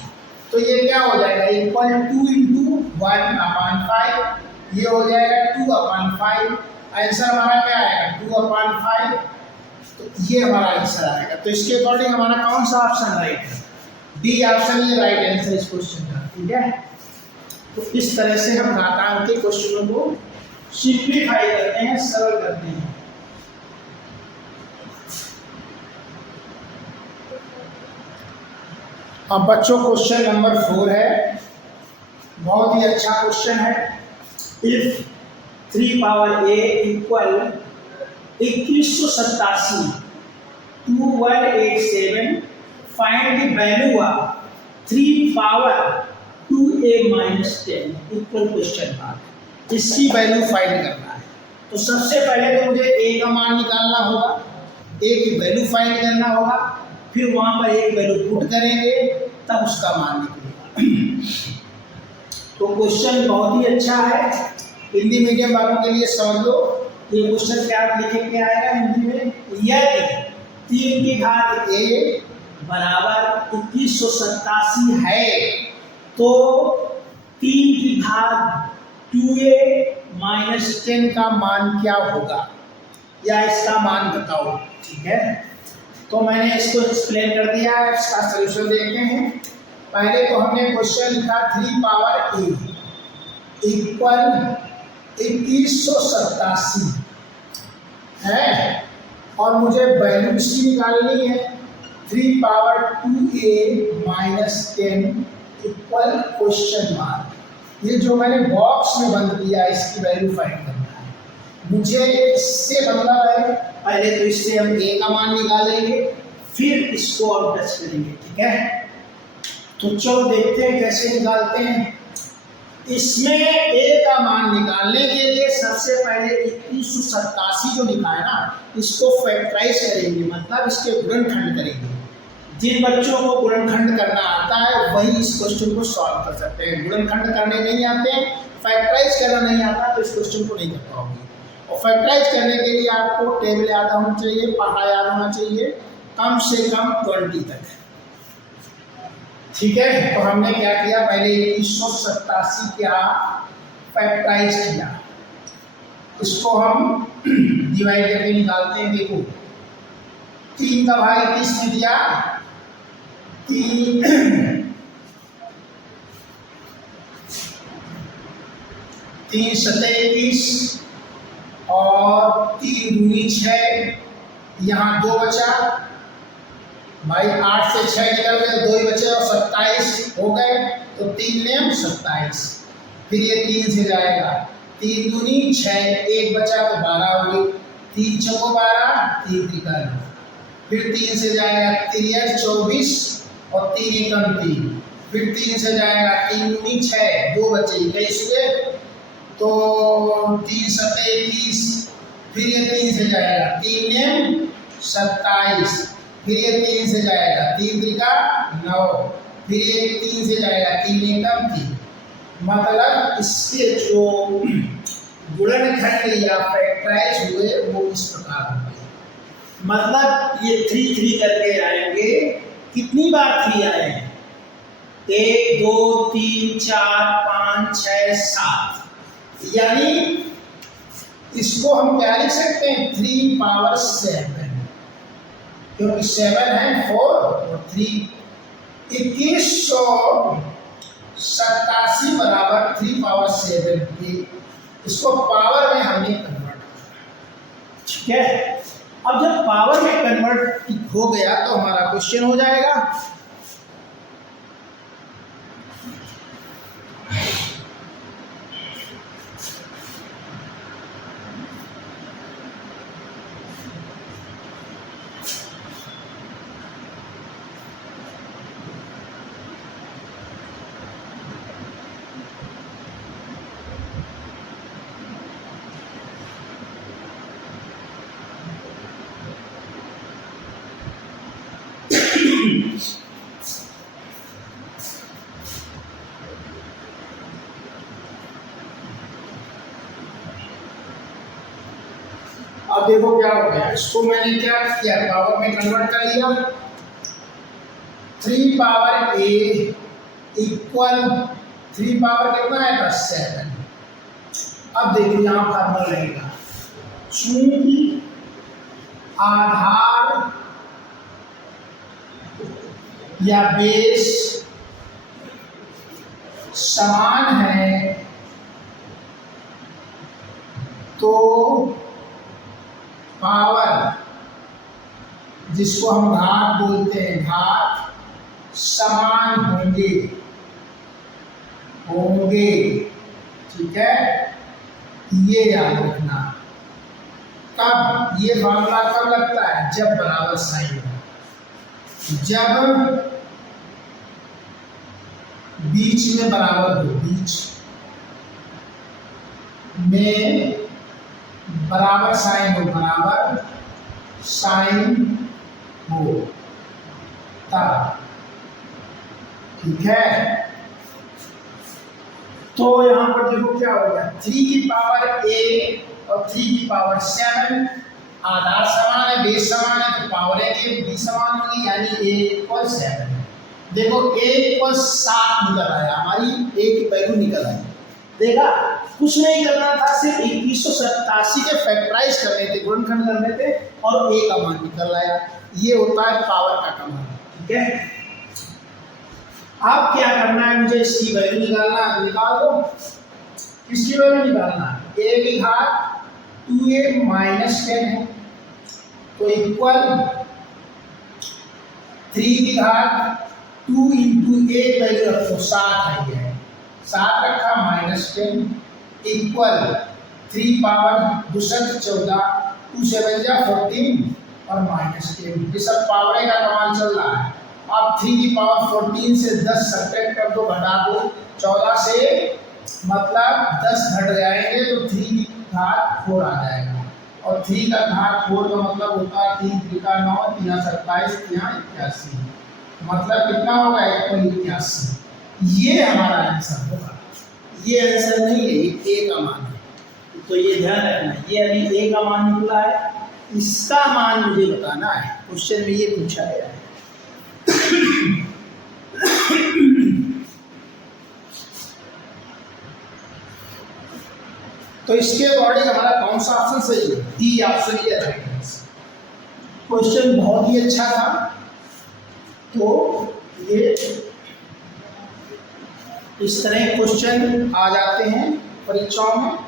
तो ये क्या हो जाएगा, इक्वल 2 इंटू 1/5, ये हो जाएगा 2/5। आंसर हमारा क्या आएगा, 2/5, तो ये हमारा आंसर आएगा। तो इसके अकॉर्डिंग हमारा कौन सा ऑप्शन राइट है, डी ऑप्शन ये राइट आंसर इस क्वेश्चन का। ठीक है, तो इस तरह से हम घातांक के क्वेश्चनों को सिंप्लीफाई करते हैं, सरल करते हैं। अब बच्चों क्वेश्चन नंबर 4 है, बहुत ही अच्छा क्वेश्चन है। If 3 power a equal 2187 2187, find the value of 3 power 2a - 10 equal question mark. इसकी वैल्यू फाइंड करना है, तो सबसे पहले तो मुझे a का मान निकालना होगा, a की वैल्यू फाइंड करना होगा, फिर वहां पर एक वैल्यू पुट करेंगे तब उसका मान निकलेगा। तो क्वेश्चन बहुत ही अच्छा है, हिंदी मीडियम वालों के लिए समझ लो। ये क्वेश्चन क्या लिखेंगे आएगा हिंदी में, यदि 3 की घात a बराबर 2187 है तो 3 की घात 2a - 10 का मान क्या होगा, या इसका मान बताओ। ठीक है, तो मैंने इसको एक्सप्लेन कर दिया है, इसका सलूशन देखते हैं। पहले तो हमने क्वेश्चन लिखा 3 पावर a इक्वल 2187 है और मुझे वैल्यू इसकी निकालनी है, 3 power 2a - 10 equal question mark. ये जो मैंने बॉक्स में बंद किया इसकी वैल्यू फाइंड करना है मुझे। इससे मतलब है पहले तो इससे हम a का मान निकालेंगे, फिर इसको और टच करेंगे। ठीक है, तो चलो देखते हैं कैसे निकालते हैं। इसमें a का मान निकालने के लिए सबसे पहले 2187 जो लिखा है ना, इसको फैक्टराइज करेंगे, मतलब इसके गुणनखंड करेंगे। जिन बच्चों को गुणनखंड करना आता है वही इस क्वेश्चन को सॉल्व कर सकते हैं। गुणनखंड करने नहीं आते हैं, फैक्टराइज करना नहीं आता तो इस क्वेश्चन को नहीं कर पाओगे। और फैक्टराइज करने के लिए आपको टेबल याद होना चाहिए, पढ़ा याद होना चाहिए, कम से कम 20 तक है। ठीक है, तो हमने क्या किया, पहले 2187 क्या फैक्टराइज किया, इसको हम डिवाइड करके निकालते हैं। देखो 3 का भाग 21 में दिया, 3 सतह 21 और 3 दूनी 6, यहाँ 2 बचा भाई, 8 से 6 निकल गए, 2 ही बचे और 27 हो गए, तो 3 ने 27। फिर ये 3 से जाएगा, 3 दूनी 6, 1 बचा तो 12 हो गई, 3 चौको 12, 3 त्रिका 9। फिर 3 से जाएगा 3 24 और 3 एकम 3, फिर 3 से जाएगा 3 दूनी 6, 2 बचे 21 हुए, तो 3 सतह 21, फिर ये 3 से जाएगा 3 ने 27, फिर ये 3 से जाएगा 3 त्रिका 9, फिर ये 3 से जाएगा 3 एकम 3। मतलब इसके जो गुणनखंड या फैक्टराइज हुए वो इस प्रकार होंगे। मतलब ये 3 3 करके आएंगे। कितनी बार 3 आए हैं? 1 2 3 4 5 6 7, यानी इसको हम क्या लिख सकते हैं, 3 पावर 7, क्योंकि 7 है 4 और 3, 2187 बराबर 3 पावर 7 की, इसको पावर में हमने कन्वर्ट किया। ठीक है, अब जब पावर में कन्वर्ट हो गया तो हमारा क्वेश्चन हो जाएगा। अब देखो क्या हो गया, इसको मैंने क्या किया, पावर में कन्वर्ट कर लिया। 3 पावर a इक्वल 3 पावर कितना है, 7। अब देखो यहाँ फार्मूला रहेगा, चूंकि आधार या बेस समान है तो पावर, जिसको हम घात बोलते हैं, घात समान होंगे। ठीक है, ये याद रखना। कब ये फार्मूला कब लगता है, जब बराबर साइन हो, जब बीच में बराबर हो, बीच में बराबर साइन हो, बराबर साइन हो तब। ठीक है, तो यहां पर देखो क्या हो गया, 3 की पावर a और 3 की पावर 7, आधार समान है, बेस समान है, तो पावर के भी समान होगी, यानी a इक्वल 7। देखो a इक्वल 7 निकल आया, हमारी a की वैल्यू निकल आई। देखा, कुछ नहीं करना था, सिर्फ 2187 के फैक्टराइज करने थे, गुणनखंड करने थे और a का मान निकल आया। ये होता है पावर का कमान। ठीक है, अब क्या करना है, मुझे इसकी वैल्यू निकालना है, निकाल दो। इसकी वैल्यू निकालना है, a की घात 2a माइनस 10 है, तो इक्वल 3 की घात 2 इंटू a वैल्यू रखो 7 है, ये 7 रखा माइनस 10 इक्वल 3 पावर 2 14, 2 7 जा 14 और माइनस 10। ये सब पावर का कमाल चल रहा है। अब 3 की पावर 14 से 10 सब्ट्रैक्ट कर दो, घटा दो, 14 से मतलब 10 घट जाएंगे तो 3 की घात 4 आ जाएगा, और 3 का घात 4 का मतलब होता है 3 त्रिका 9, 3 27, 3 81, मतलब कितना होगा 81। ये हमारा आंसर होगा। ये आंसर नहीं है, ये a का मान है, तो ये ध्यान रखना, ये अभी a का मान निकला है, इसका मान मुझे बताना है। क्वेश्चन में ये पूछा गया है। तो इसके अकॉर्डिंग हमारा कौन सा ऑप्शन सही है? डी ऑप्शन ही है। क्वेश्चन बहुत ही अच्छा था। तो ये इस तरह क्वेश्चन आ जाते हैं परीक्षाओं में।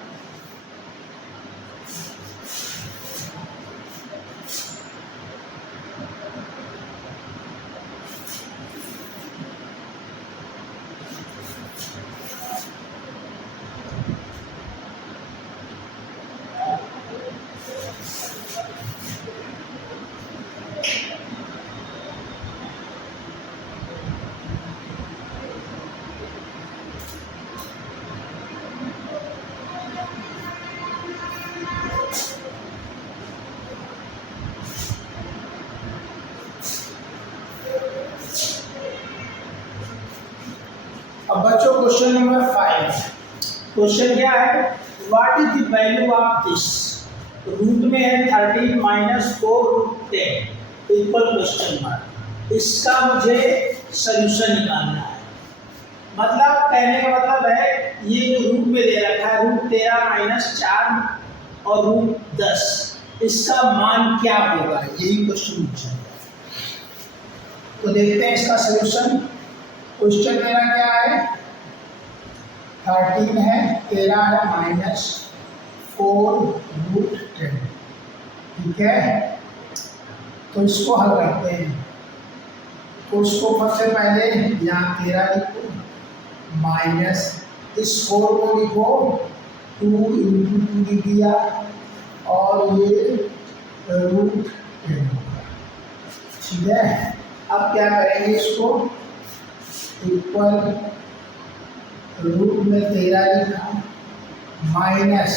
अब बच्चों क्वेश्चन नंबर 5। क्वेश्चन क्या है? What is the value of this? Root में है 13 minus 4 root 10 equal question mark. इसका मुझे सॉल्यूशन निकालना है। मतलब कहने का मतलब है ये जो रूट में दे रखा है रूट 13 माइनस 4 और रूट 10, इसका मान क्या होगा, यही क्वेश्चन पूछा है। तो देखते हैं इसका सॉल्यूशन। क्वेश्चन मेरा क्या है? 13 है, 13 है माइनस 4 रूट 10, ठीक है। तो इसको हल करते हैं। तो इसको सबसे पहले यहाँ 13 लिखो माइनस इस 4 को लिखो 2 इंटू 2 लिख दिया और ये रूट 10, ठीक है। अब क्या करेंगे? इसको इक्वल रूट में 13 लिखा माइनस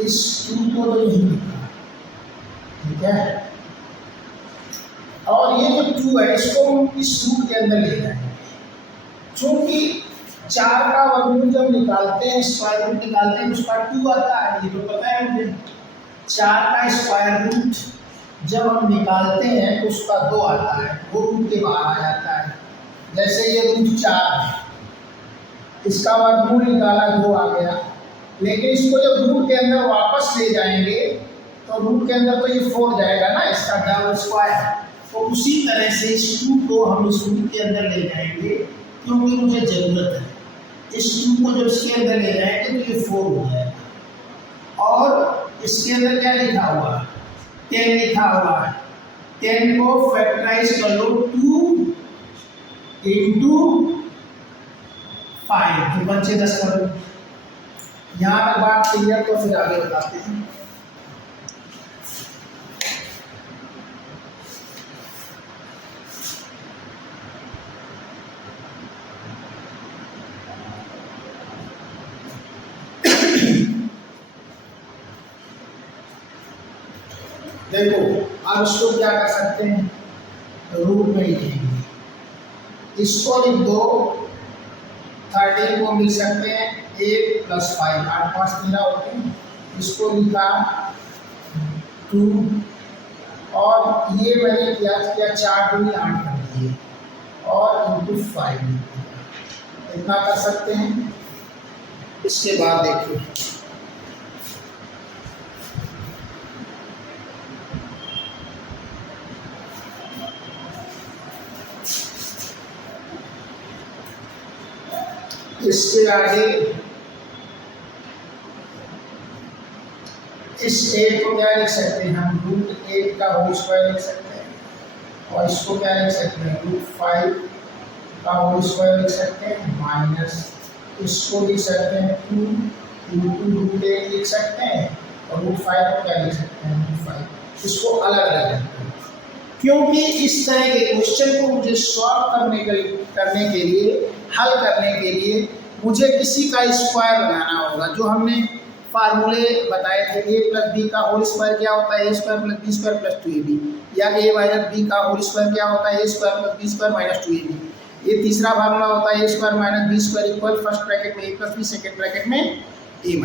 इस 2 को तो यही लिखा, ठीक है। और ये जो 2 है इसको हम इस रूट के अंदर ले जाएंगे। चूंकि 4 का वर्गमूल जब निकालते हैं, स्क्वायर रूट निकालते हैं, उसका 2 आता है, ये तो पता है मुझे। 4 का स्क्वायर रूट जब हम निकालते हैं तो उसका 2 आता है, वो रूट के बाहर आ जाता है। जैसे ये रूट 4 है, इसका वर्गमूल निकाला 2 आ गया, लेकिन इसको जब रूट के अंदर वापस ले जाएंगे तो रूट के अंदर तो ये 4 जाएगा ना, इसका डबल स्क्वायर। तो उसी तरह से इस 2 को हम इस रूट के अंदर ले जाएंगे क्योंकि मुझे ज़रूरत है। इस 2 को जब इसके अंदर ले जाएंगे तो ये 4 हो जाएगा। और इसके अंदर क्या लिखा हुआ है? 10 लिखा हुआ है। 10 को फैक्टराइज कर लो 2 इंटू 5, तो 5 से 10 कर लो। यहाँ तक बात क्लियर, तो फिर आगे बताते हैं। देखो अब इसको क्या कर सकते हैं? रूट में लिखेंगे, इसको लिख दो 13 को मिल सकते हैं 8 + 5, 8 5 13 होते हैं। इसको लिखा 2 और ये मैंने क्या 4 दूनी 8 कर दिए और इंटू 5 इतना कर सकते हैं। इसके बाद देखिए इसके आगे इस 8 को क्या लिख सकते हैं हम? रूट 8 का होल स्क्वायर लिख सकते हैं। और इसको क्या लिख सकते हैं? रूट 5 का होल स्क्वायर लिख सकते हैं माइनस इसको लिख सकते हैं 2 इंटू रूट 8 लिख सकते हैं। और रूट 5 को क्या लिख सकते हैं? रूट 5। इसको अलग अलग रखते हैं क्योंकि इस तरह के क्वेश्चन को मुझे सॉल्व करने के लिए हल करने के लिए मुझे किसी का स्क्वायर बनाना होगा। जो हमने फार्मूले बताए थे, a + b का होल स्क्वायर क्या होता है? a² + b² + 2ab, या a - b का होल स्क्वायर क्या होता है? a² + b² - 2ab। ये तीसरा फार्मूला होता है a² - b² equal first bracket में a + b, सेकेंड ब्रैकेट में a - b।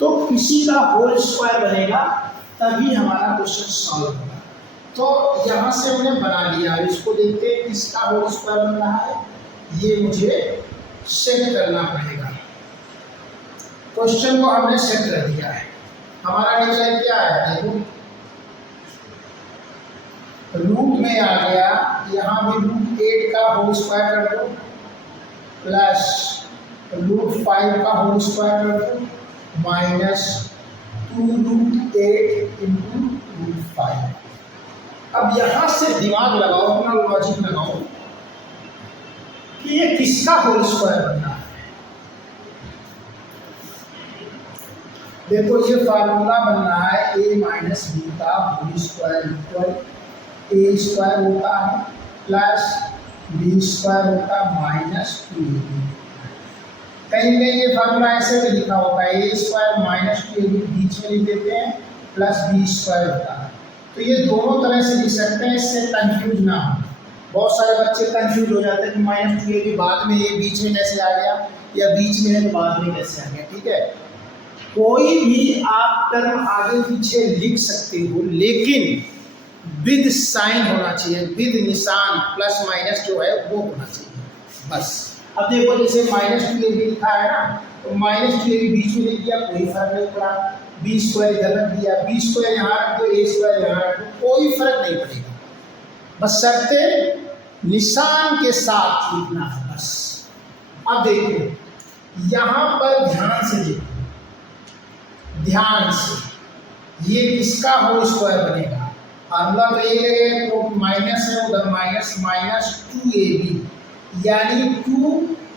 तो किसी का होल स्क्वायर बनेगा तभी हमारा क्वेश्चन सॉल्व होगा। तो यहाँ से हमने बना लिया, इसको देखते हैं किसका होल स्क्वायर बन रहा है, ये मुझे सेट करना पड़ेगा। क्वेश्चन को हमने सेट कर दिया है। हमारा रिजल्ट क्या है, देखो रूट में आ गया, यहाँ भी रूट 8 का होल स्क्वायर कर दो प्लस रूट 5 का होल स्क्वायर कर दो माइनस 2 रूट 8 इंटू रूट 5। अब यहाँ से दिमाग लगाओ, अपना लॉजिक लगाओ कि ये किसका होल स्क्वायर बनना है। देखो ये फार्मूला बन रहा है a माइनस बी का होल स्क्वायर इक्वल ए स्क्वायर होता है प्लस बी स्क्वायर होता है माइनस 2ab। कहीं कहीं ये फार्मूला ऐसे भी लिखा होता है ए स्क्वायर माइनस 2ab बीच में लिख देते हैं प्लस बी स्क्वायर होता है। तो ये दोनों तरह से लिख सकते हैं, इससे कंफ्यूज ना हो। बहुत सारे बच्चे कंफ्यूज हो जाते हैं कि माइनस 2ab बाद में ये बीच में कैसे आ गया, या बीच में है तो बाद में कैसे आ गया। ठीक है, कोई भी आप टर्म आगे पीछे लिख सकते हो, लेकिन विद साइन होना चाहिए, विद निशान प्लस माइनस जो है वो होना चाहिए बस। अब देखो जैसे माइनस 2ab लिखा है ना, तो माइनस 2ab बीच में लिख दिया, कोई फर्क नहीं पड़ा। बी स्क्वायर इधर रख दिया, बी स्क्वायर यहाँ रख दो, ए स्क्वायर यहाँ रख दो, कोई फर्क नहीं पड़ेगा। बस शर्ते निशान के साथ लिखना है बस। अब देखो यहाँ पर ध्यान से देखो, ध्यान से, ये किसका होल स्क्वायर बनेगा। फार्मूला तो ये है, तो माइनस है उधर माइनस, माइनस 2ab यानी 2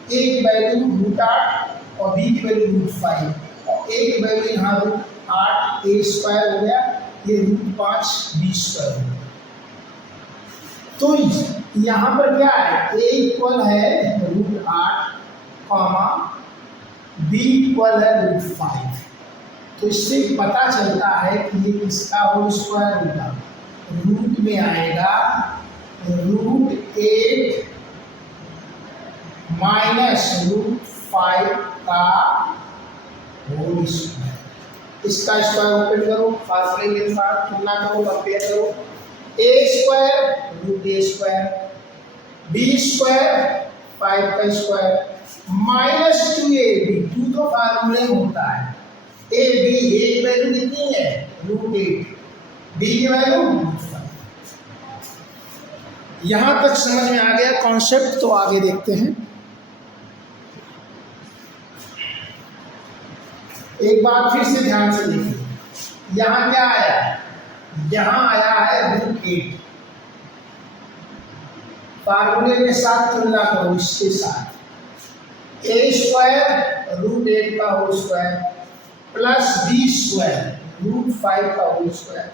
a की वैल्यू रूट 8 और b की वैल्यू रूट 5 और a की वैल्यू यहाँ रूट 8 a स्क्वायर हो गया, ये रूट 5 b स्क्वायर हो गया। तो यहाँ पर क्या है, a इक्वल है रूट 8 कॉमा b इक्वल है रूट 5। तो इससे पता चलता है कि ये किसका होल स्क्वायर होगा, रूट में आएगा रूट 8 माइनस रूट 5 का होल स्क्वायर। इसका स्क्वायर ओपन करो, फार्मूले के साथ तुलना करो, कंपेयर करो। ए स्क्वायर रूट ए स्क्वायर, बी स्क्वायर 5 का स्क्वायर माइनस 2ab, 2 तो फार्मूले में होता है। ए बी, ए की वैल्यू कितनी है रूट 8, बी की वैल्यू रूट 5। यहाँ तक समझ में आ गया कॉन्सेप्ट, तो आगे देखते हैं। एक बार फिर से ध्यान से देखिए, यहाँ क्या आया, यहाँ आया है रूट 8। फार्मूले के साथ तुलना करो, इसके साथ ए स्क्वायर रूट 8 का whole square plus b square root 5 का होल स्क्वायर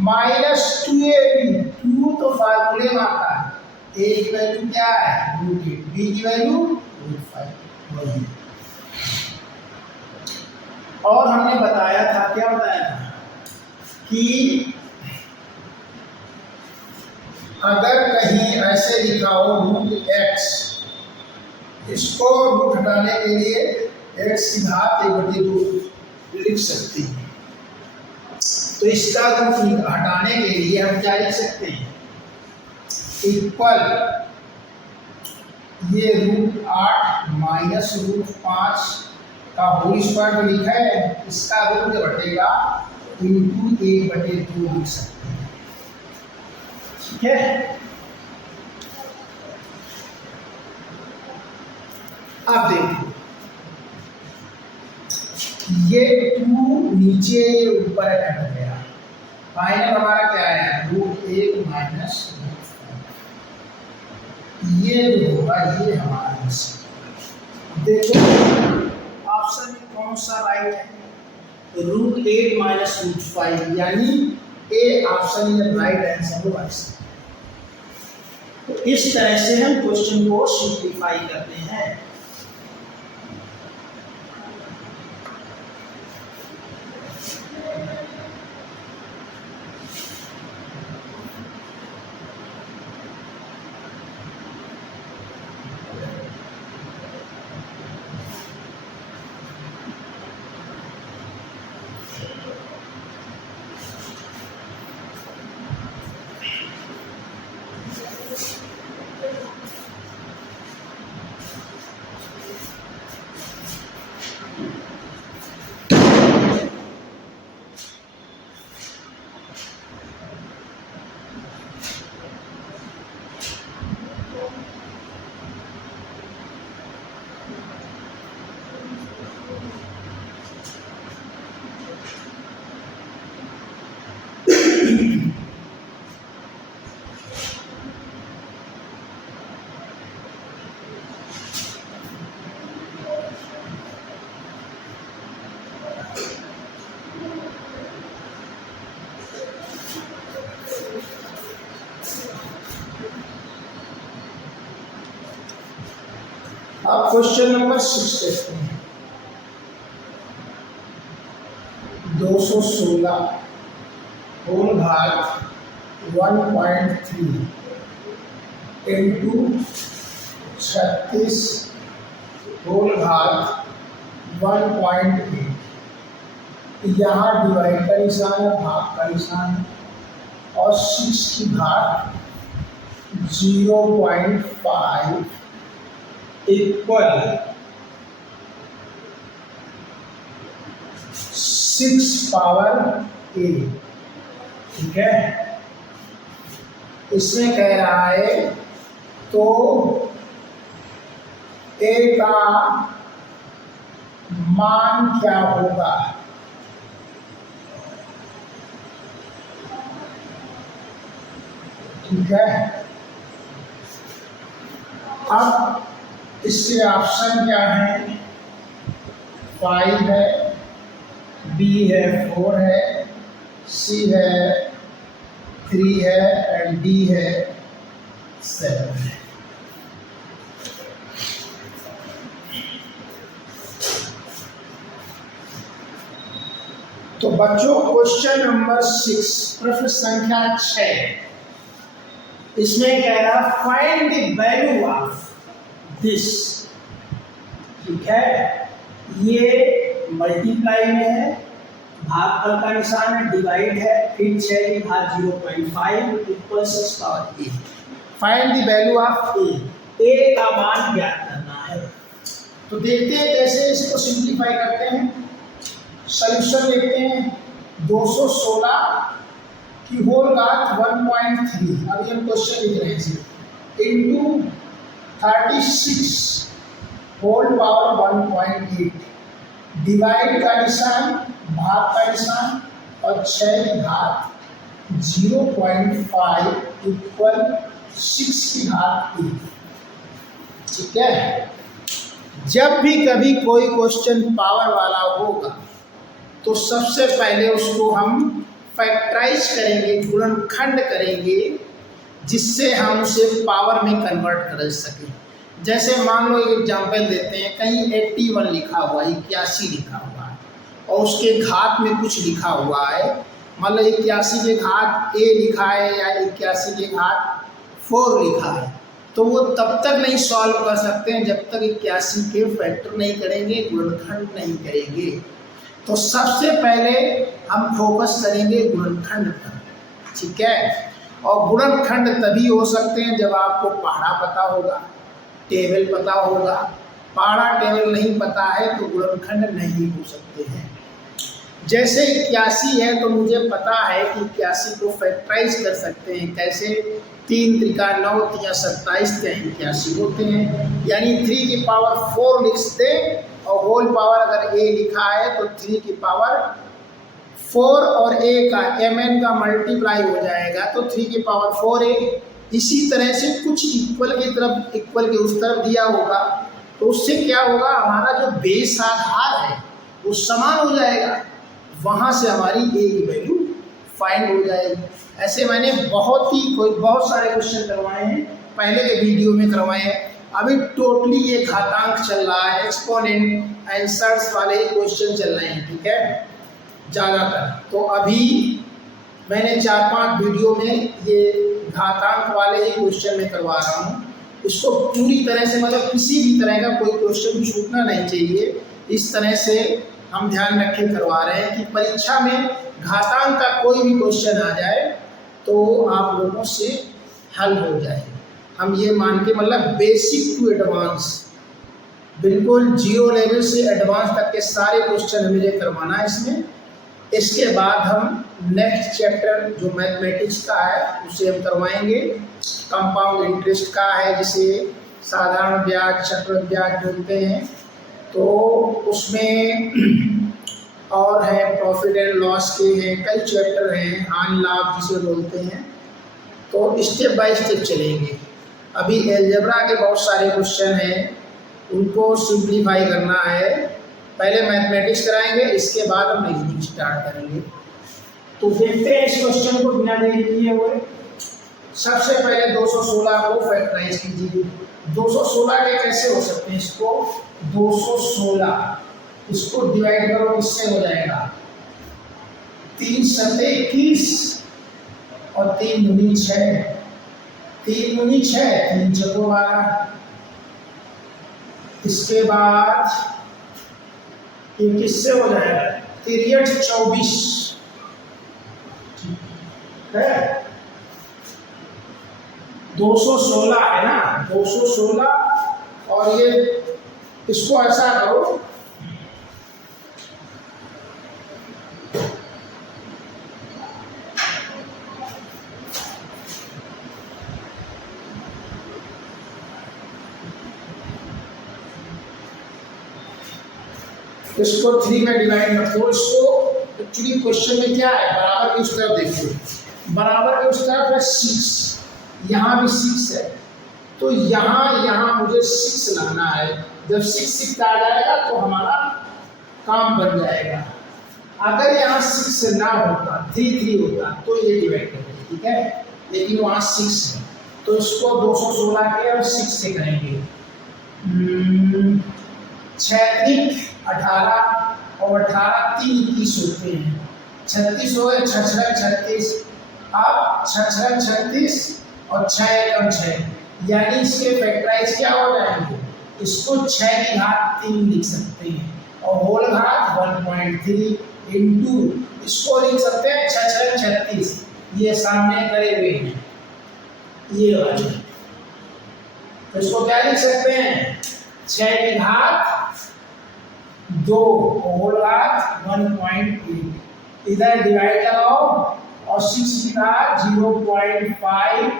माइनस 2ab, 2 तो फार्मूले में आता है, ए की वैल्यू क्या है रूट 8, बी की वैल्यू रूट 5 वही। और हमने बताया था, क्या बताया था कि अगर कहीं ऐसे लिखा हो रूट x, इसको रूट हटाने के लिए x की घात 1/2 लिख सकते हैं। तो इसका रूट हटाने के लिए हम क्या लिख सकते हैं, इक्वल ये रूट 8 माइनस रूट 5 का होल स्क्वायर जो लिखा है, इसका रूट बटेगा इंटू 1/2 लिख सकते हैं। ठीक है, अब देखो ये 2 नीचे ऊपर कट गया, फाइनल हमारा क्या है रूट 1 माइनस ये जो होगा ये हमारा आंसर। देखो ऑप्शन में कौन सा राइट है, रूट 8 माइनस रूट 5 यानी ए ऑप्शन में राइट आंसर होगा। तो इस तरह से हम क्वेश्चन को सिंप्लीफाई करते हैं। अब क्वेश्चन नंबर 6 देखते हैं। 216 होल घात 1.3 इंटू 36 होल घात 1.8। यहाँ डिवाइड का निशान है, भाग का निशान है, और 6 की घात 0.5 इक्वल 6 पावर a। ठीक है, इसमें कह रहा है तो a का मान क्या होगा। ठीक है, अब इससे ऑप्शन क्या है, 5 है, B है 4 है, C है 3 है, एंड D है 7 है। तो बच्चों क्वेश्चन नंबर 6 प्रश्न संख्या 6, इसमें कह रहा find the value of this. ठीक है, ये मल्टीप्लाई में है, भागफल का निशान है, डिवाइड है, फिर 6 की घात 0.5 equal 6 power a। Find the value of a का मान ज्ञात करना है। तो देखते हैं कैसे इसको सिंप्लीफाई करते हैं। सॉल्यूशन देखते हैं। 216 की होल घात 1.3, अभी हम क्वेश्चन लिख रहे हैं, इंटू 36 होल पावर 1.8, डिवाइड का निशान, भाग का निशान, और 6 की घात 0.5 इक्वल 6 की घात 1। ठीक है, जब भी कभी कोई क्वेश्चन पावर वाला होगा तो सबसे पहले उसको हम फैक्टराइज करेंगे, गुणनखंड करेंगे, जिससे हम उसे पावर में कन्वर्ट कर सकें। जैसे मान लो एक एग्जाम्पल देते हैं, कहीं 81 लिखा हुआ है, 81 लिखा हुआ है, और उसके घात में कुछ लिखा हुआ है, मतलब 81 के घात a लिखा है या 81 के घात 4 लिखा है, तो वो तब तक नहीं सॉल्व कर सकते हैं जब तक 81 के फैक्टर नहीं करेंगे, गुणनखंड नहीं करेंगे। तो सबसे पहले हम फोकस करेंगे गुणनखंड पर। ठीक है, और गुणनखंड तभी हो सकते हैं जब आपको पहाड़ा पता होगा, टेबल पता होगा। पहाड़ा टेबल नहीं पता है तो गुणनखंड नहीं हो सकते हैं। जैसे 81 है तो मुझे पता है कि 81 को फैक्टराइज कर सकते हैं। कैसे? 3 त्रिका 9, 3 27, 81 होते हैं, यानी 3 की पावर 4 लिख दें, और होल पावर अगर a लिखा है तो 3 की पावर 4 और a का mn का मल्टीप्लाई हो जाएगा तो 3 की पावर 4a। इसी तरह से कुछ इक्वल की तरफ, इक्वल के उस तरफ दिया होगा, तो उससे क्या होगा, हमारा जो बेस आधार है वो समान हो जाएगा, वहाँ से हमारी a की वैल्यू फाइंड हो जाएगी। ऐसे मैंने बहुत सारे क्वेश्चन करवाए हैं, पहले के वीडियो में करवाए हैं। अभी टोटली ये घातांक चल रहा है, एक्सपोनेंट आंसर्स वाले क्वेश्चन चल रहे हैं। ठीक है, ज़्यादातर तो अभी मैंने 4-5 वीडियो में ये घातांक वाले ही क्वेश्चन में करवा रहा हूँ। इसको पूरी तरह से, मतलब किसी भी तरह का कोई क्वेश्चन छूटना नहीं चाहिए, इस तरह से हम ध्यान रख के करवा रहे हैं कि परीक्षा में घातांक का कोई भी क्वेश्चन आ जाए तो आप लोगों से हल हो जाए। हम ये मान के, मतलब बेसिक टू एडवांस, बिल्कुल 0 लेवल से एडवांस तक के सारे क्वेश्चन मुझे करवाना है इसमें। इसके बाद हम नेक्स्ट चैप्टर जो मैथमेटिक्स का है उसे हम करवाएंगे। कंपाउंड इंटरेस्ट का है, जिसे साधारण ब्याज, चक्रवृद्धि ब्याज बोलते हैं, तो उसमें और है प्रॉफिट एंड लॉस के हैं, कई चैप्टर हैं, हानि लाभ जिसे बोलते हैं। तो स्टेप बाय स्टेप चलेंगे। अभी अलजेब्रा के बहुत सारे क्वेश्चन हैं, उनको सिंप्लीफाई करना है। पहले मैथमेटिक्स कराएंगे, इसके बाद हम रीजनिंग स्टार्ट करेंगे। तो देखते हैं इस क्वेश्चन को बिना देरी किए हुए। सबसे पहले 216 को फैक्टराइज कीजिए। 216 के कैसे हो सकते हैं? इसको 216 इसको डिवाइड करो, किससे हो जाएगा? 3 सते 21 और 3 दूनी 6, 3 दूनी 6, 3 चौको 12। इसके बाद ये किससे हो जाएगा? 3 24 है, 216 है ना, 216। और ये इसको ऐसा करो, इसको 3 में डिवाइड मत करो। इसको एक्चुअली क्वेश्चन में क्या है? बराबर की उस तरफ देखिए, बराबर की उस तरफ है 6, यहाँ भी 6 है, तो यहाँ मुझे 6 लाना है। जब 6 आ जाएगा तो हमारा काम बन जाएगा। अगर यहाँ 6 ना होता, 3 होता तो ये डिवाइड कर देंगे, ठीक है, लेकिन वहाँ 6 है, तो इसको 216 के और 6 से करेंगे। 6 18 और 18 3 21 होते हैं, 36 हो गए, 6 36। अब 6 36 और 6 एकम 6, यानी इसके फैक्टराइज क्या हो जाएंगे? इसको 6 की घात 3 लिख सकते हैं और होल घात 1.3 इंटू इसको लिख सकते हैं 6 36, ये सामने करे हुए हैं ये वाले, तो इसको क्या लिख सकते हैं? 6 की घात 2 होल घात 1.8, इधर डिवाइड लगाओ और 6 की घात 0.5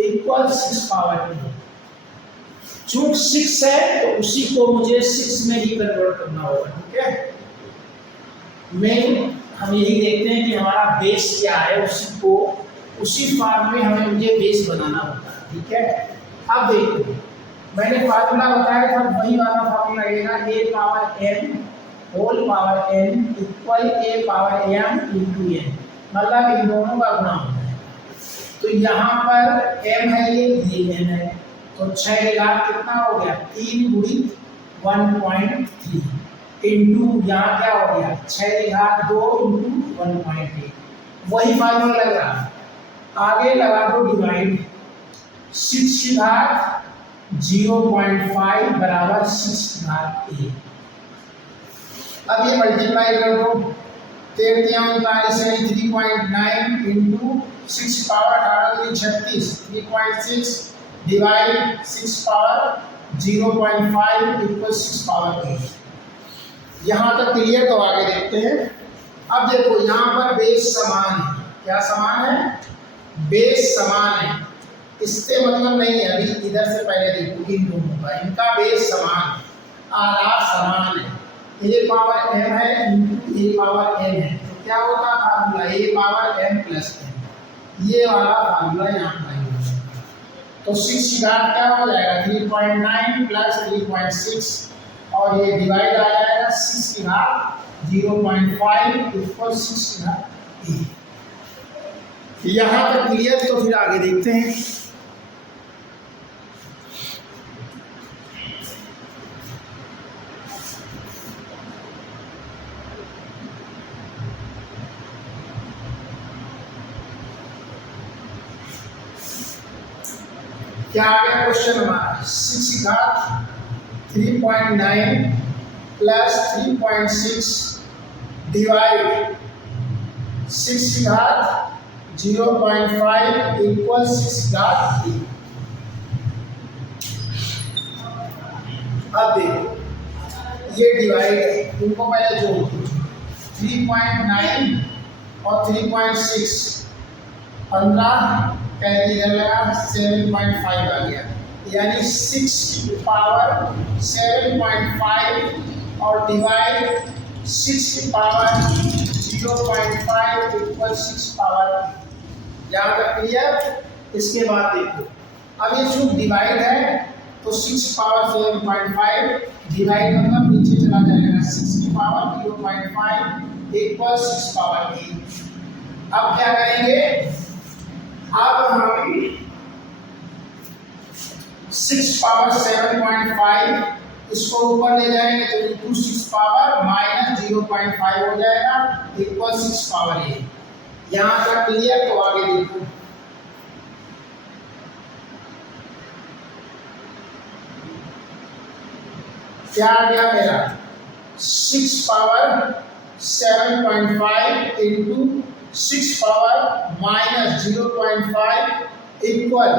इक्वल 6 पावर 3। चूंकि 6 है तो उसी को मुझे 6 में ही कन्वर्ट करना होगा, ठीक है। मेन हम यही देखते हैं कि हमारा बेस क्या है, उसी फॉर्म में हमें मुझे बेस बनाना होता है, ठीक है। अब देखो, मैंने फार्मूला बताया था, वही वाला फार्मूला लगेगा, a power n whole power n equal a power m into n, मतलब इन दोनों का गुणा होता है। तो यहाँ पर m है, ये n है, तो 6 की घात कितना हो गया? 3 गुणित 1.3 इंटू यहाँ क्या हो गया? 6 की घात 2 इंटू 1.8, वही फार्मूला लग रहा है। आगे लगा दो डिवाइड, 6 की घात 0.5 बराबर 6 की घात 1। अब ये मल्टीप्लाई कर दो, 13 3.9 into 6 power 18 36, 3.6 divide 6 power 0.5 equal 6 power 8। यहाँ तक क्लियर? तो आगे देखते हैं। अब देखो यहाँ पर बेस समान है, क्या समान है? बेस समान है, इससे मतलब नहीं है, अभी इधर से पहले देखो इन दोनों का, इनका बेस समान है, आधार समान है, a पावर m है इंटू a पावर n है, तो क्या होता formula? a power m plus n, ये वाला फार्मूला यहाँ पर है। तो 6 की घात क्या हो जाएगा? 3.9 प्लस 3.6 और ये डिवाइड आ जाएगा 6 की घात 0.5 इक्वल 6 की घात 1। यहाँ तक क्लियर? तो फिर आगे देखते हैं। क्या आ गया क्वेश्चन हमारा? 6 की घात 3.9 प्लस 3.6 डिवाइड 6 की घात 0.5 इक्वल 6 की घात 3। अब देखो ये डिवाइड है, इनको पहले जोड़ दो, 3.9 और 3.6 15 कैरी इधर लगा, 7.5 आ गया, यानी 6 की पावर 7.5 और डिवाइड 6 की पावर 0.5 इक्वल 6 पावर। यहाँ तक क्लियर? इसके बाद देखो, अब ये जो डिवाइड है तो 6 पावर 7.5 डिवाइड मतलब नीचे चला जाएगा, 6 की पावर 0.5 इक्वल 6 पावर 8। अब क्या करेंगे? अब हम 6 पावर 7.5 इसको ऊपर ले जाएंगे तो इंटू 6 पावर माइनस 0.5 हो जाएगा इक्वल 6 पावर ए। यहाँ तक क्लियर? तो आगे देखो, क्या आ गया मेरा 6 power 7.5 into 6 power minus 0.5 equal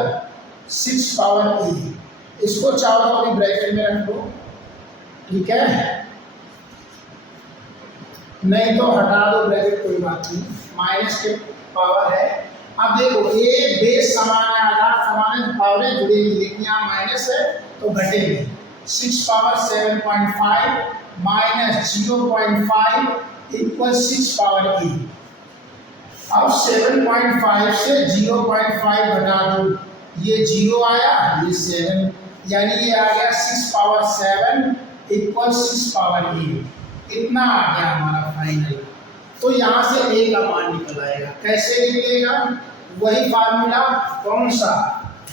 6 power a. इसको चाहो तो अभी ब्रैकेट में रख दो, ठीक है, नहीं तो हटा दो ब्रैकेट, कोई बात नहीं, माइनस के पावर है। अब देखो ए बेस समान है, आधार समान है, पावरें जुड़ेगी, लेकिन यहाँ माइनस है तो घटेगी। 6 पावर 7.5 माइनस 0.5 इक्वल 6 पावर ए। अब 7.5 से 0.5 घटा दो, ये 0 आया, ये 7, यानी ये आ गया 6 पावर 7 इक्वल 6 पावर ए। इतना आ गया हमारा फाइनल। तो यहाँ से ए का मान निकल आएगा। कैसे निकलेगा? वही फार्मूला, कौन सा?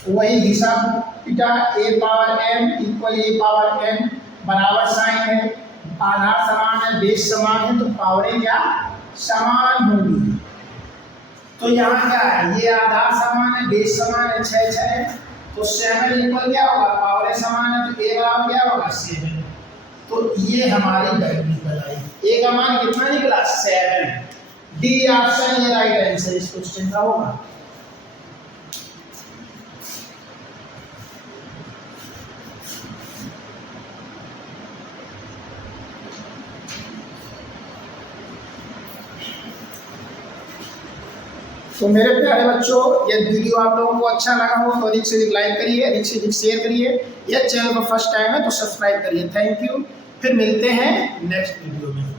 वही हिसाब पिटा, ए पावर एम इक्वल ए पावर एन, बराबर साइन है, आधार समान है, बेस समान है, तो पावरें क्या समान होंगी। तो यहाँ क्या है, ये आधार समान है, बेस समान है, 6 है, तो 7 इक्वल क्या होगा, पावरें समान है, तो ए बराबर क्या होगा 7। तो ये हमारी वैल्यू निकल आई। ए का मान कितना निकला 7। डी ऑप्शन ये राइट आंसर इस क्वेश्चन का होगा। तो मेरे प्यारे बच्चों, यदि वीडियो आप लोगों को अच्छा लगा हो तो अधिक से अधिक लाइक करिए, अधिक से अधिक शेयर करिए। यह चैनल पर फर्स्ट टाइम है तो सब्सक्राइब करिए। Thank you. फिर मिलते हैं नेक्स्ट वीडियो में।